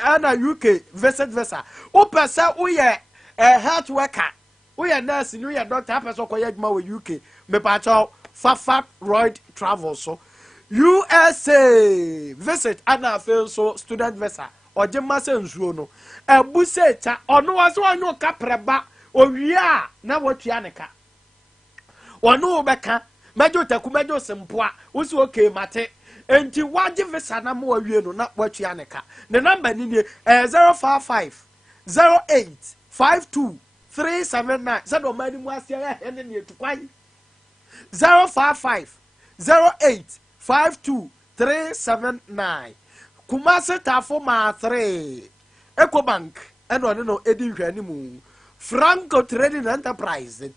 and a UK visit visa upesa uye health worker uye nurse uye doctor hapeso kwa yedma we UK me pacho Fafa Royd Travel so USA visit and I feel so student visa or Jemasa nsuo no ebuseta ono waso anyo kapreba owia na watuaneka ono beka mejo taku mejo sempoa wosi okay mate enti waje visa na mo awie no na watuaneka the number ni 055 08 52 379 sado mani mu asia ene ne tukwan 055 08 52379 Kumasi Tafo ma 3 Ecobank and one no edi hwani mu Franco Trading Enterprise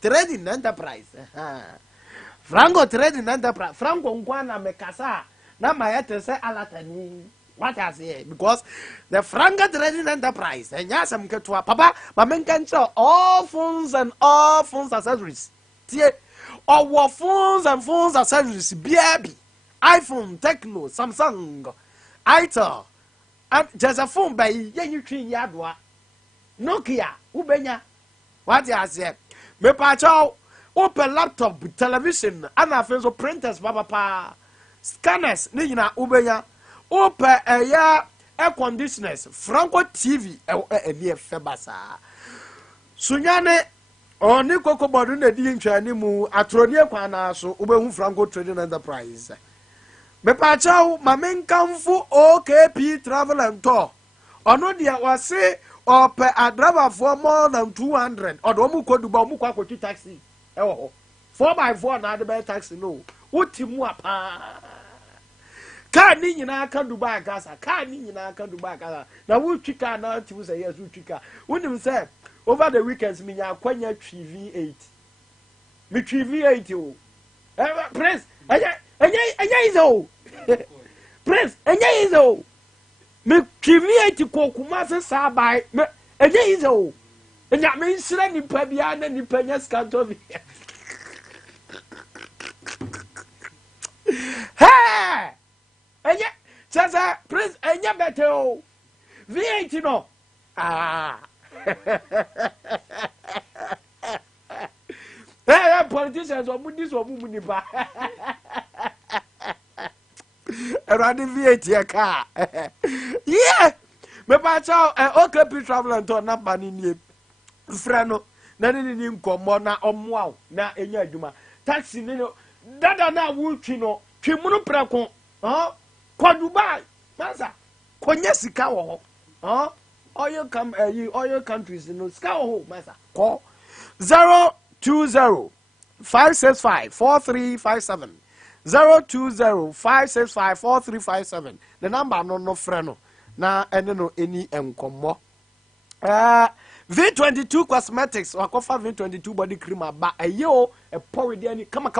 Franco Trading Enterprise Franco nkwana mekasa na mayete se alatani what I say because the Franco Trading Enterprise and yasam ketwa papa mamenkancho all phones accessories tie our phones and phones accessories BAB iPhone, Techno, Samsung, Itel, and just a phone by you tree yadwa. Nokia, Ubenya. What I said? Me pacho, open laptop, television, and I feel printers, papa, scanners, Nina Ubenya, open air conditioners, Franco TV, near Febasa. Sunyani, or Nico Cobodu, the Dinchanimu, Atronia Quana, so Ube Franco Trading Enterprise. Me pachao mamen kamfu OKP travel and tour. Ono dia wase ope a driver for more than 200. Odo mu ko duba mu kwa kwoti taxi. 4x4 na de be taxi no. Uti mu apa. Ka ni nyina ka Dubai gasa. Na wutwika na timu say yes wutwika. Wonim say over the weekends me nya kwanya twi V8 me twi V8 o Prince anya izo Prince anya izo me twi V8 ko kuma se sa bai me anya izo anya me nsira nipa bia na nipa nya scanto bi ha anya sasa Prince anya better o V8 no Hey, politicians or this or Muniba. Running V8 car. Yeah, me pacha okay pe travel and turn up ni frano na ni nkomo na omwa na enya adwuma taxi ni no dada na wutwi no twimunu preko kwa Dubai masa konya sika wo ho oil countries no sika wo masa call 020-565-4357 020-565-4357 the number no freno na ene no eni enkomo V22 cosmetics wakofa V22 body cream aba ayo e pour de ani kama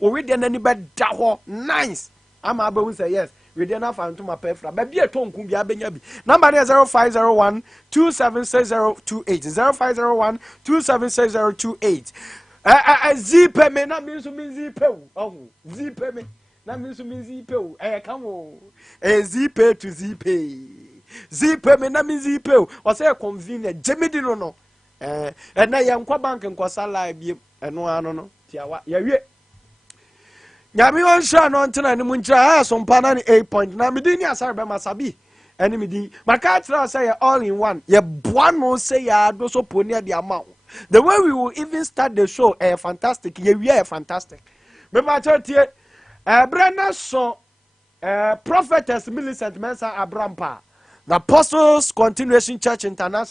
wo we de ani be da ho nice ama abewu say yes we de na fa ntoma pefra ba bia tonku bia benya bi number 0501-276028 0501-276028 zipe me na mi so mi zipe o zipe me na mi so mi zipe o kan o zipe to zipe me na mi zipe o say convenient jemidi no na ye nkwa bank nkwa sala bi eno ano no tiawa ya wie nyame won sha no ntena ni munja Sompa 98.9 medini Asabee Asabee eni medin maka tra say all in one ye boa no say ya do so poni de amount the way we will even start the show fantastic ye we fantastic me ma tie Brenda so prophetess Millicent Mensa Abrampa the Apostles Continuation Church International